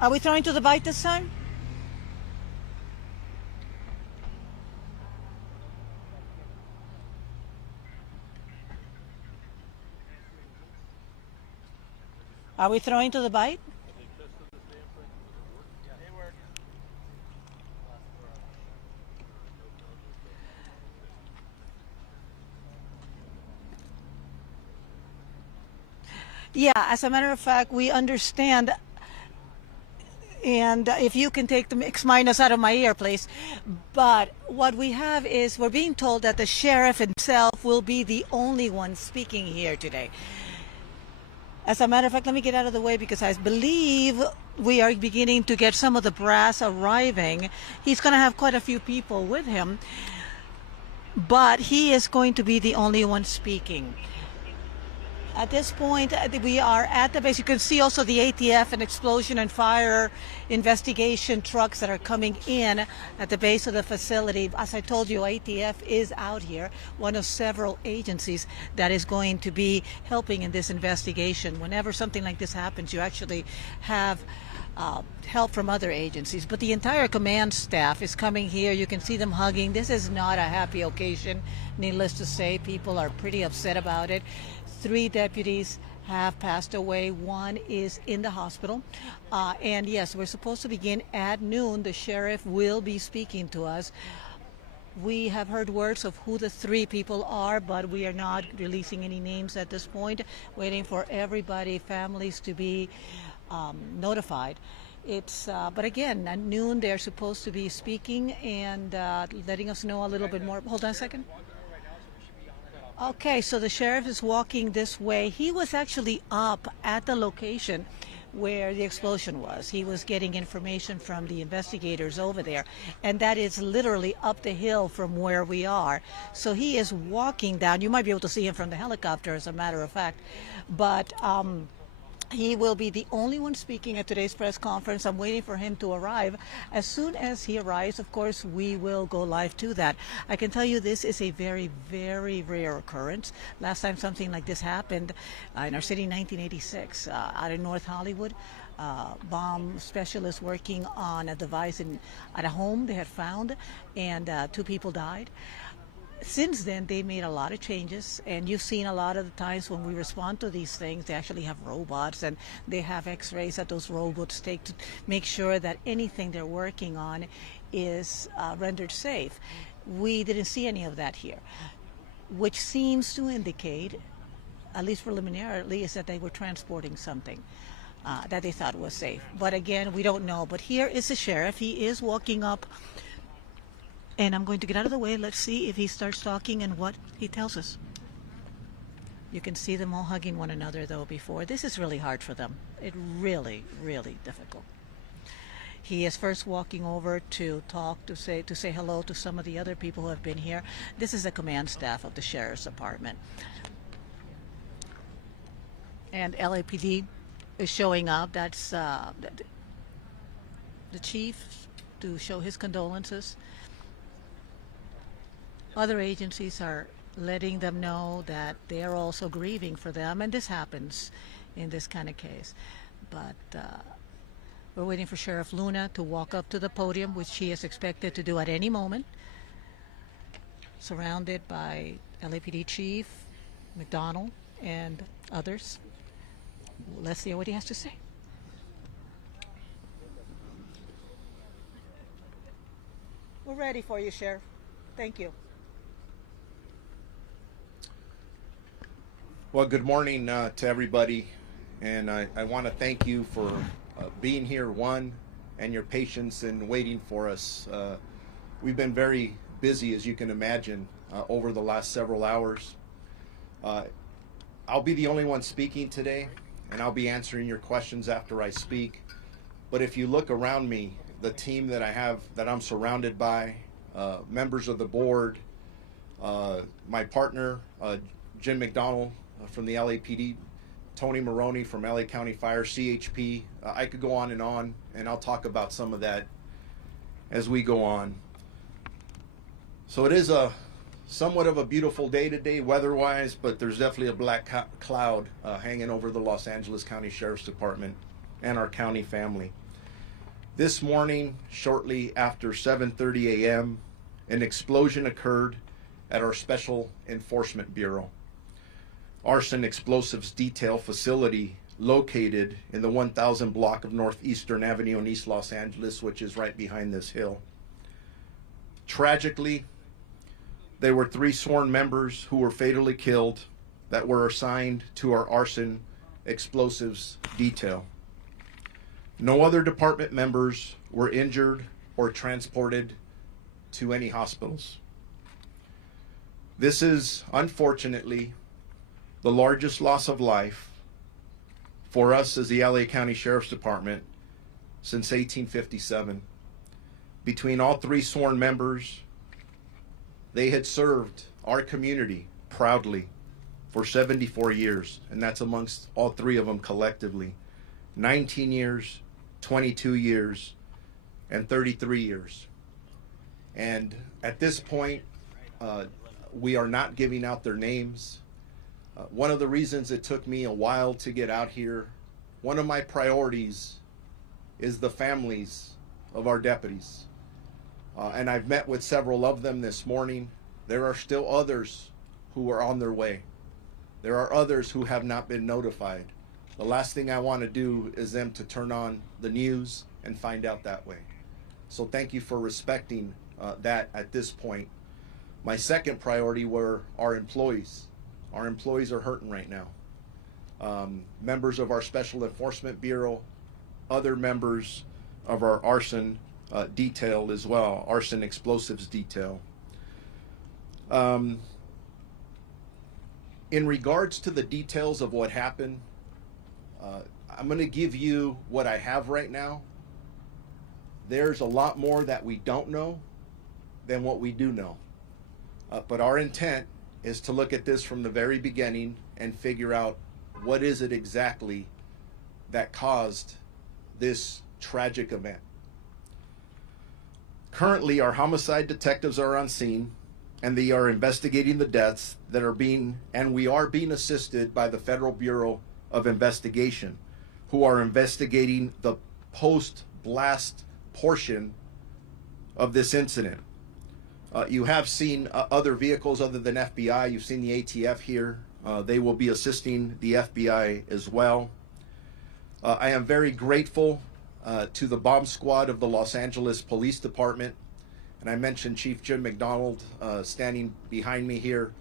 Are we throwing to the bite this time? Are we throwing to the bite? Yeah, as a matter of fact, we understand. And if you can take the mix minus out of my ear, please. But what we have is we're being told that the sheriff himself will be the only one speaking here today. As a matter of fact, let me get out of the way because I believe we are beginning to get some of the brass arriving. He's going to have quite a few people with him, but he is going to be the only one speaking. At this point, we are at the base. You can see also the ATF and explosion and fire investigation trucks that are coming in at the base of the facility. As I told you, ATF is out here, one of several agencies that is going to be helping in this investigation. Whenever something like this happens, you actually have help from other agencies. But the entire command staff is coming here. You can see them hugging. This is not a happy occasion. Needless to say, people are pretty upset about it. 3 deputies have passed away. 1 is in the hospital. And yes, we're supposed to begin at noon. The sheriff will be speaking to us. We have heard words of who the 3 people are, but we are not releasing any names at this point, waiting for everybody, families to be notified. But again, at noon they're supposed to be speaking and letting us know a little bit more. Hold on a second. Okay, so the sheriff is walking this way. He was actually up at the location where the explosion was. He was getting information from the investigators over there, and that is literally up the hill from where we are. So he is walking down. You might be able to see him from the helicopter, as a matter of fact. But he will be the only one speaking at today's press conference. I'm waiting for him to arrive. As soon as he arrives, of course, we will go live to that. I can tell you this is a very, very rare occurrence. Last time something like this happened in our city in 1986, out in North Hollywood. Bomb specialists working on a device at a home they had found, and 2 people died. Since then, they made a lot of changes, and you've seen a lot of the times when we respond to these things, they actually have robots, and they have x-rays that those robots take to make sure that anything they're working on is rendered safe. We didn't see any of that here, which seems to indicate, at least preliminarily, is that they were transporting something that they thought was safe. But again, we don't know. But here is the sheriff. He is walking up. And I'm going to get out of the way. Let's see if he starts talking and what he tells us. You can see them all hugging one another, though, before. This is really hard for them. It really, really difficult. He is first walking over to talk, to say hello to some of the other people who have been here. This is the command staff of the Sheriff's Department. And LAPD is showing up. That's the chief to show his condolences. Other agencies are letting them know that they are also grieving for them, and this happens in this kind of case. But we're waiting for Sheriff Luna to walk up to the podium, which he is expected to do at any moment, surrounded by LAPD Chief McDonald and others. Let's see what he has to say. We're ready for you, Sheriff. Thank you. Well, good morning to everybody, and I want to thank you for being here, and your patience in waiting for us. We've been very busy, as you can imagine, over the last several hours. I'll be the only one speaking today, and I'll be answering your questions after I speak. But if you look around me, the team that I have, that I'm surrounded by, members of the board, my partner, Jim McDonald from the LAPD, Tony Maroney from LA County Fire, CHP. I could go on, and I'll talk about some of that as we go on. So it is somewhat of a beautiful day today weather-wise, but there's definitely a black cloud hanging over the Los Angeles County Sheriff's Department and our county family. This morning, shortly after 7:30 a.m., an explosion occurred at our Special Enforcement Bureau, arson explosives detail facility located in the 1000 block of Northeastern Avenue in East Los Angeles, which is right behind this hill. Tragically, there were 3 sworn members who were fatally killed that were assigned to our arson explosives detail. No other department members were injured or transported to any hospitals. This is, unfortunately, the largest loss of life for us as the LA County Sheriff's Department since 1857. Between all 3 sworn members, they had served our community proudly for 74 years, and that's amongst all 3 of them collectively. 19 years, 22 years, and 33 years. And at this point, we are not giving out their names. One of the reasons it took me a while to get out here, one of my priorities is the families of our deputies. And I've met with several of them this morning. There are still others who are on their way. There are others who have not been notified. The last thing I want to do is them to turn on the news and find out that way. So thank you for respecting that at this point. My second priority were our employees. Our employees are hurting right now. Members of our Special Enforcement Bureau, other members of our arson detail as well, arson explosives detail. In regards to the details of what happened, I'm going to give you what I have right now. There's a lot more that we don't know than what we do know. But our intent is to look at this from the very beginning and figure out what is it exactly that caused this tragic event. Currently, our homicide detectives are on scene, and they are investigating the deaths that are we are being assisted by the Federal Bureau of Investigation, who are investigating the post-blast portion of this incident. You have seen other vehicles other than FBI. You've seen the ATF here. They will be assisting the FBI as well. I am very grateful to the bomb squad of the Los Angeles Police Department. And I mentioned Chief Jim McDonald standing behind me here.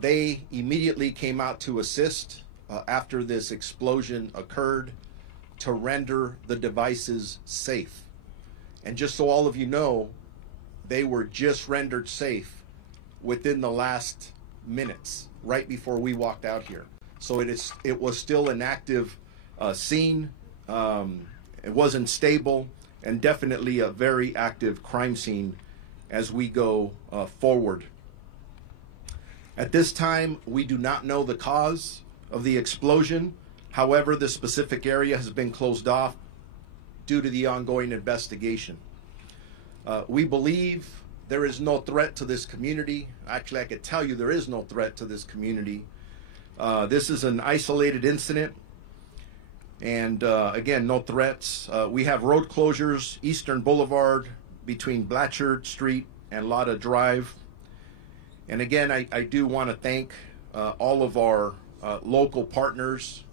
They immediately came out to assist after this explosion occurred to render the devices safe. And just so all of you know, they were just rendered safe within the last minutes right before we walked out here. So it was still an active scene. It wasn't stable, and definitely a very active crime scene as we go forward. At this time, we do not know the cause of the explosion. However, the specific area has been closed off due to the ongoing investigation. We believe there is no threat to this community. Actually, I could tell you there is no threat to this community. This is an isolated incident, and again, no threats. We have road closures, Eastern Boulevard between Blatchard Street and Lotta Drive. And again, I do want to thank all of our local partners,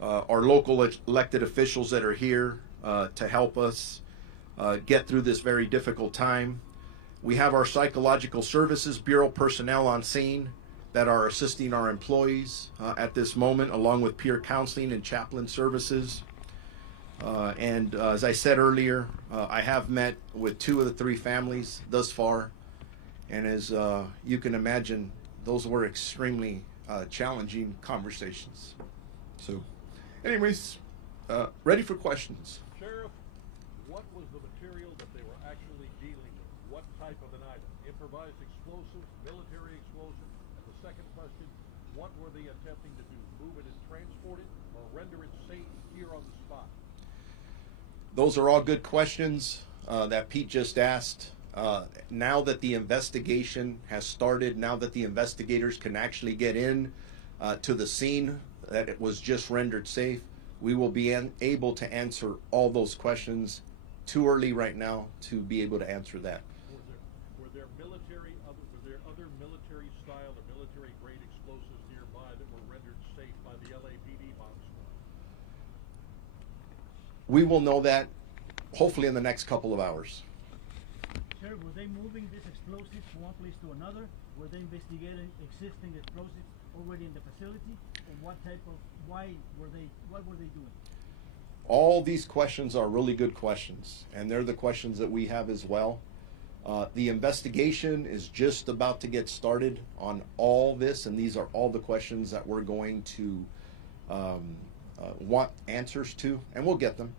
our local elected officials that are here to help us get through this very difficult time. We have our Psychological Services Bureau personnel on scene that are assisting our employees at this moment, along with peer counseling and chaplain services. And as I said earlier, I have met with 2 of the 3 families thus far. And as you can imagine, those were extremely challenging conversations. So, anyways, ready for questions. Sheriff, what was the material that they were actually dealing with? What type of an item? Improvised explosives, military explosives? And the second question, what were they attempting to do? Move it and transport it, or render it safe here on the spot? Those are all good questions that Pete just asked. Now that the investigation has started, now that the investigators can actually get in to the scene that it was just rendered safe, we will be able to answer all those questions. Too early right now to be able to answer that. Were there other military style or military grade explosives nearby that were rendered safe by the LAPD bomb squad? We will know that hopefully in the next couple of hours. Sir, were they moving these explosives from one place to another? Were they investigating existing explosives already in the facility? And what were they doing? All these questions are really good questions, and they're the questions that we have as well. The investigation is just about to get started on all this, and these are all the questions that we're going to want answers to, and we'll get them.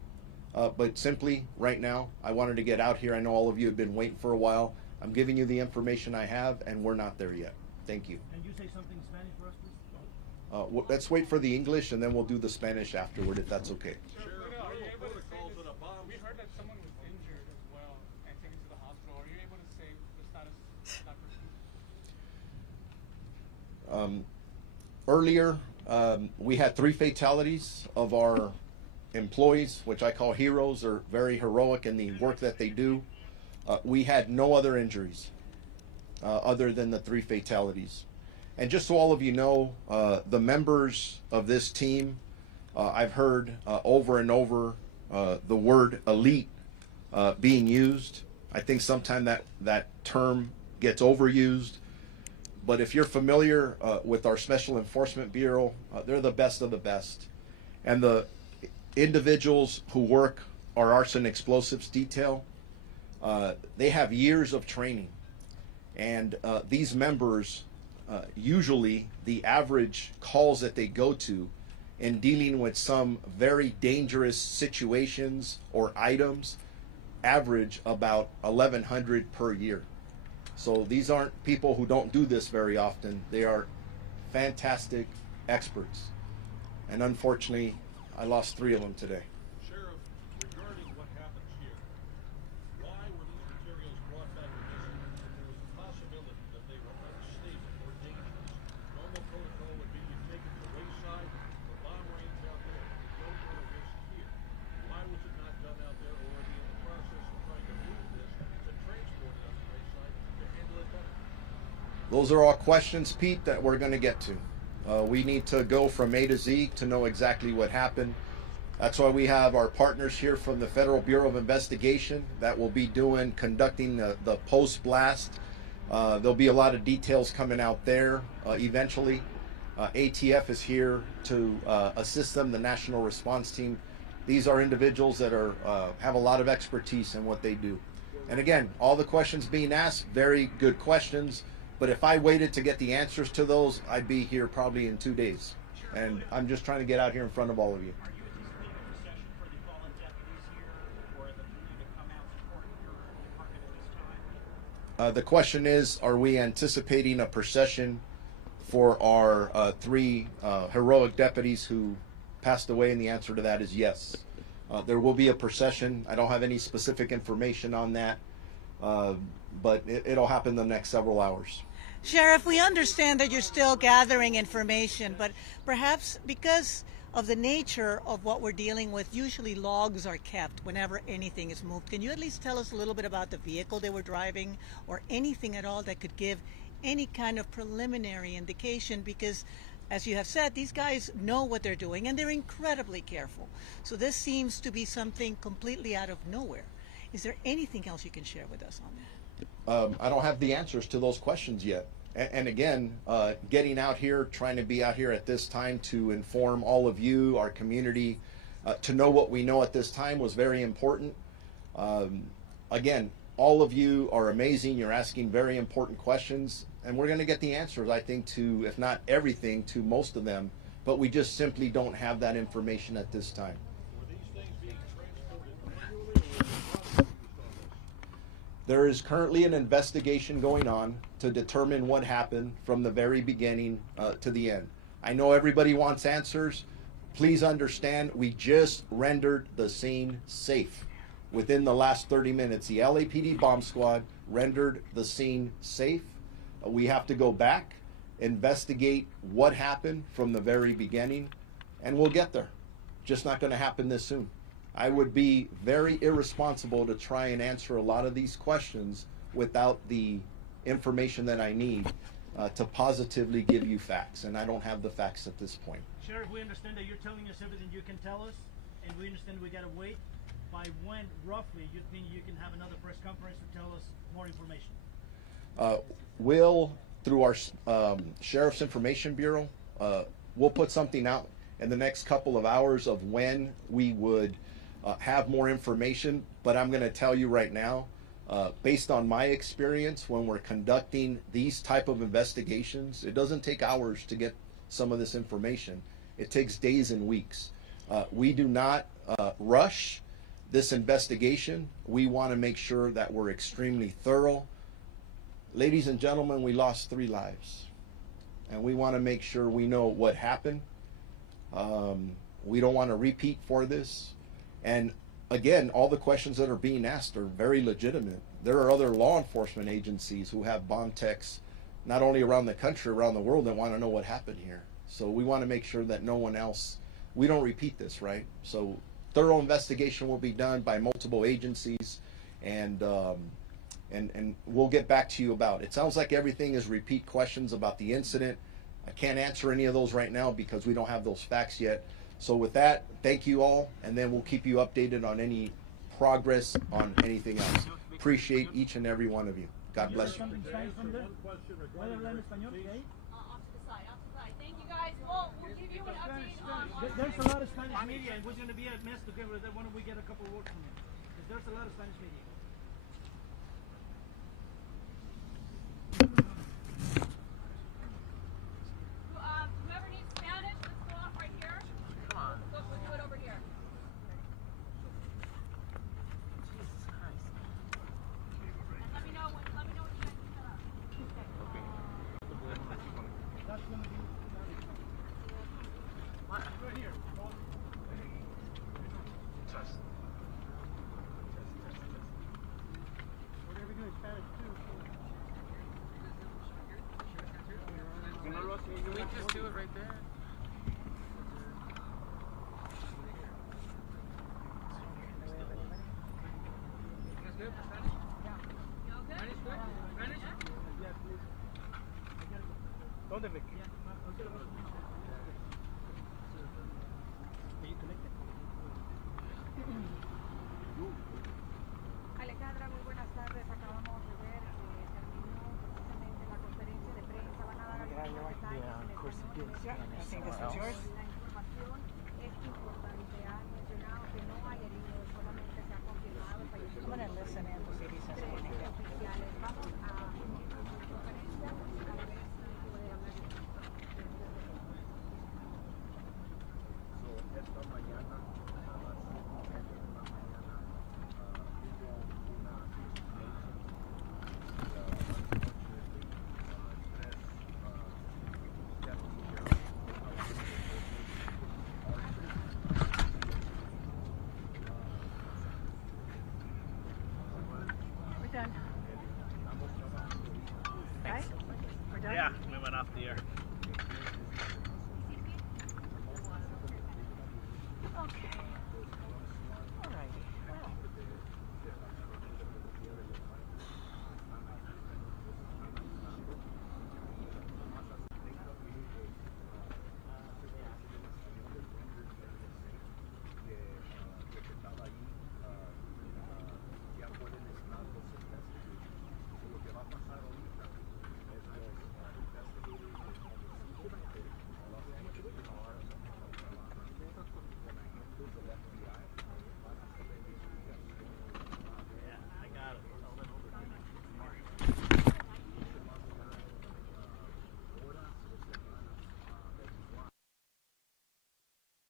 But simply, right now, I wanted to get out here. I know all of you have been waiting for a while. I'm giving you the information I have, and we're not there yet. Thank you. Can you say something in Spanish for us, please? Let's wait for the English, and then we'll do the Spanish afterward, if that's okay. We heard that someone was injured as well and taken to the hospital. Are you able to say the status of that person? Earlier, we had 3 fatalities of our employees, which I call heroes. Are very heroic in the work that they do. We had no other injuries other than the 3 fatalities. And just so all of you know, the members of this team, I've heard over and over the word elite being used. I think sometimes that term gets overused. But if you're familiar with our Special Enforcement Bureau, they're the best of the best. And the individuals who work our arson explosives detail, they have years of training. And these members, usually the average calls that they go to in dealing with some very dangerous situations or items average about 1,100 per year. So these aren't people who don't do this very often. They are fantastic experts. And unfortunately, I lost 3 of them today. Sheriff, regarding what happens here, why were these materials brought back to this? There was a possibility that they were unstable or dangerous. Normal protocol would be you take it to wayside, the bomb range out there, no more risk here. Why was it not done out there already in the process of trying to move this to transport it out to wayside to handle it better? Those are all questions, Pete, that we're going to get to. We need to go from A to Z to know exactly what happened. That's why we have our partners here from the Federal Bureau of Investigation that will be conducting the post-blast. There'll be a lot of details coming out there eventually. ATF is here to assist them, the National Response Team. These are individuals that have a lot of expertise in what they do. And again, all the questions being asked, very good questions. But if I waited to get the answers to those, I'd be here probably in 2 days. And I'm just trying to get out here in front of all of you. Are you anticipating a procession for the fallen deputies here, or the community to come out supporting your department at this time? The question is, are we anticipating a procession for our 3 heroic deputies who passed away? And the answer to that is yes. There will be a procession. I don't have any specific information on that, but it'll happen in the next several hours. Sheriff, we understand that you're still gathering information, but perhaps because of the nature of what we're dealing with, usually logs are kept whenever anything is moved. Can you at least tell us a little bit about the vehicle they were driving, or anything at all that could give any kind of preliminary indication? Because, as you have said, these guys know what they're doing and they're incredibly careful. So this seems to be something completely out of nowhere. Is there anything else you can share with us on that? I don't have the answers to those questions yet. And again, getting out here, trying to be out here at this time to inform all of you, our community, to know what we know at this time was very important. Again, all of you are amazing. You're asking very important questions, and we're going to get the answers, I think, to, if not everything, to most of them. But we just simply don't have that information at this time. There is currently an investigation going on to determine what happened from the very beginning to the end. I know everybody wants answers. Please understand, we just rendered the scene safe. Within the last 30 minutes, the LAPD bomb squad rendered the scene safe. We have to go back, investigate what happened from the very beginning, and we'll get there. Just not going to happen this soon. I would be very irresponsible to try and answer a lot of these questions without the information that I need to positively give you facts, and I don't have the facts at this point. Sheriff, we understand that you're telling us everything you can tell us, and we understand we gotta wait. By when, roughly, you think you can have another press conference to tell us more information? We'll, through our Sheriff's Information Bureau, we'll put something out in the next couple of hours of when we would have more information. But I'm going to tell you right now, based on my experience, when we're conducting these type of investigations, it doesn't take hours to get some of this information. It takes days and weeks. We do not rush this investigation. We want to make sure that we're extremely thorough. Ladies and gentlemen, we lost 3 lives, and we want to make sure we know what happened. We don't want to repeat for this. And again, all the questions that are being asked are very legitimate. There are other law enforcement agencies who have bomb techs, not only around the country, around the world, that want to know what happened here. So we want to make sure that no one else, we don't repeat this, right? So thorough investigation will be done by multiple agencies, and we'll get back to you about it. It sounds like everything is repeat questions about the incident. I can't answer any of those right now because we don't have those facts yet. So with that, thank you all, and then we'll keep you updated on any progress on anything else. Appreciate each and every one of you. God bless you. Off to the side. Thank you guys. We'll give you an update on. There's a lot of Spanish media, and we're going to be a mess together. Why don't we get a couple of words from you? Because there's a lot of Spanish media.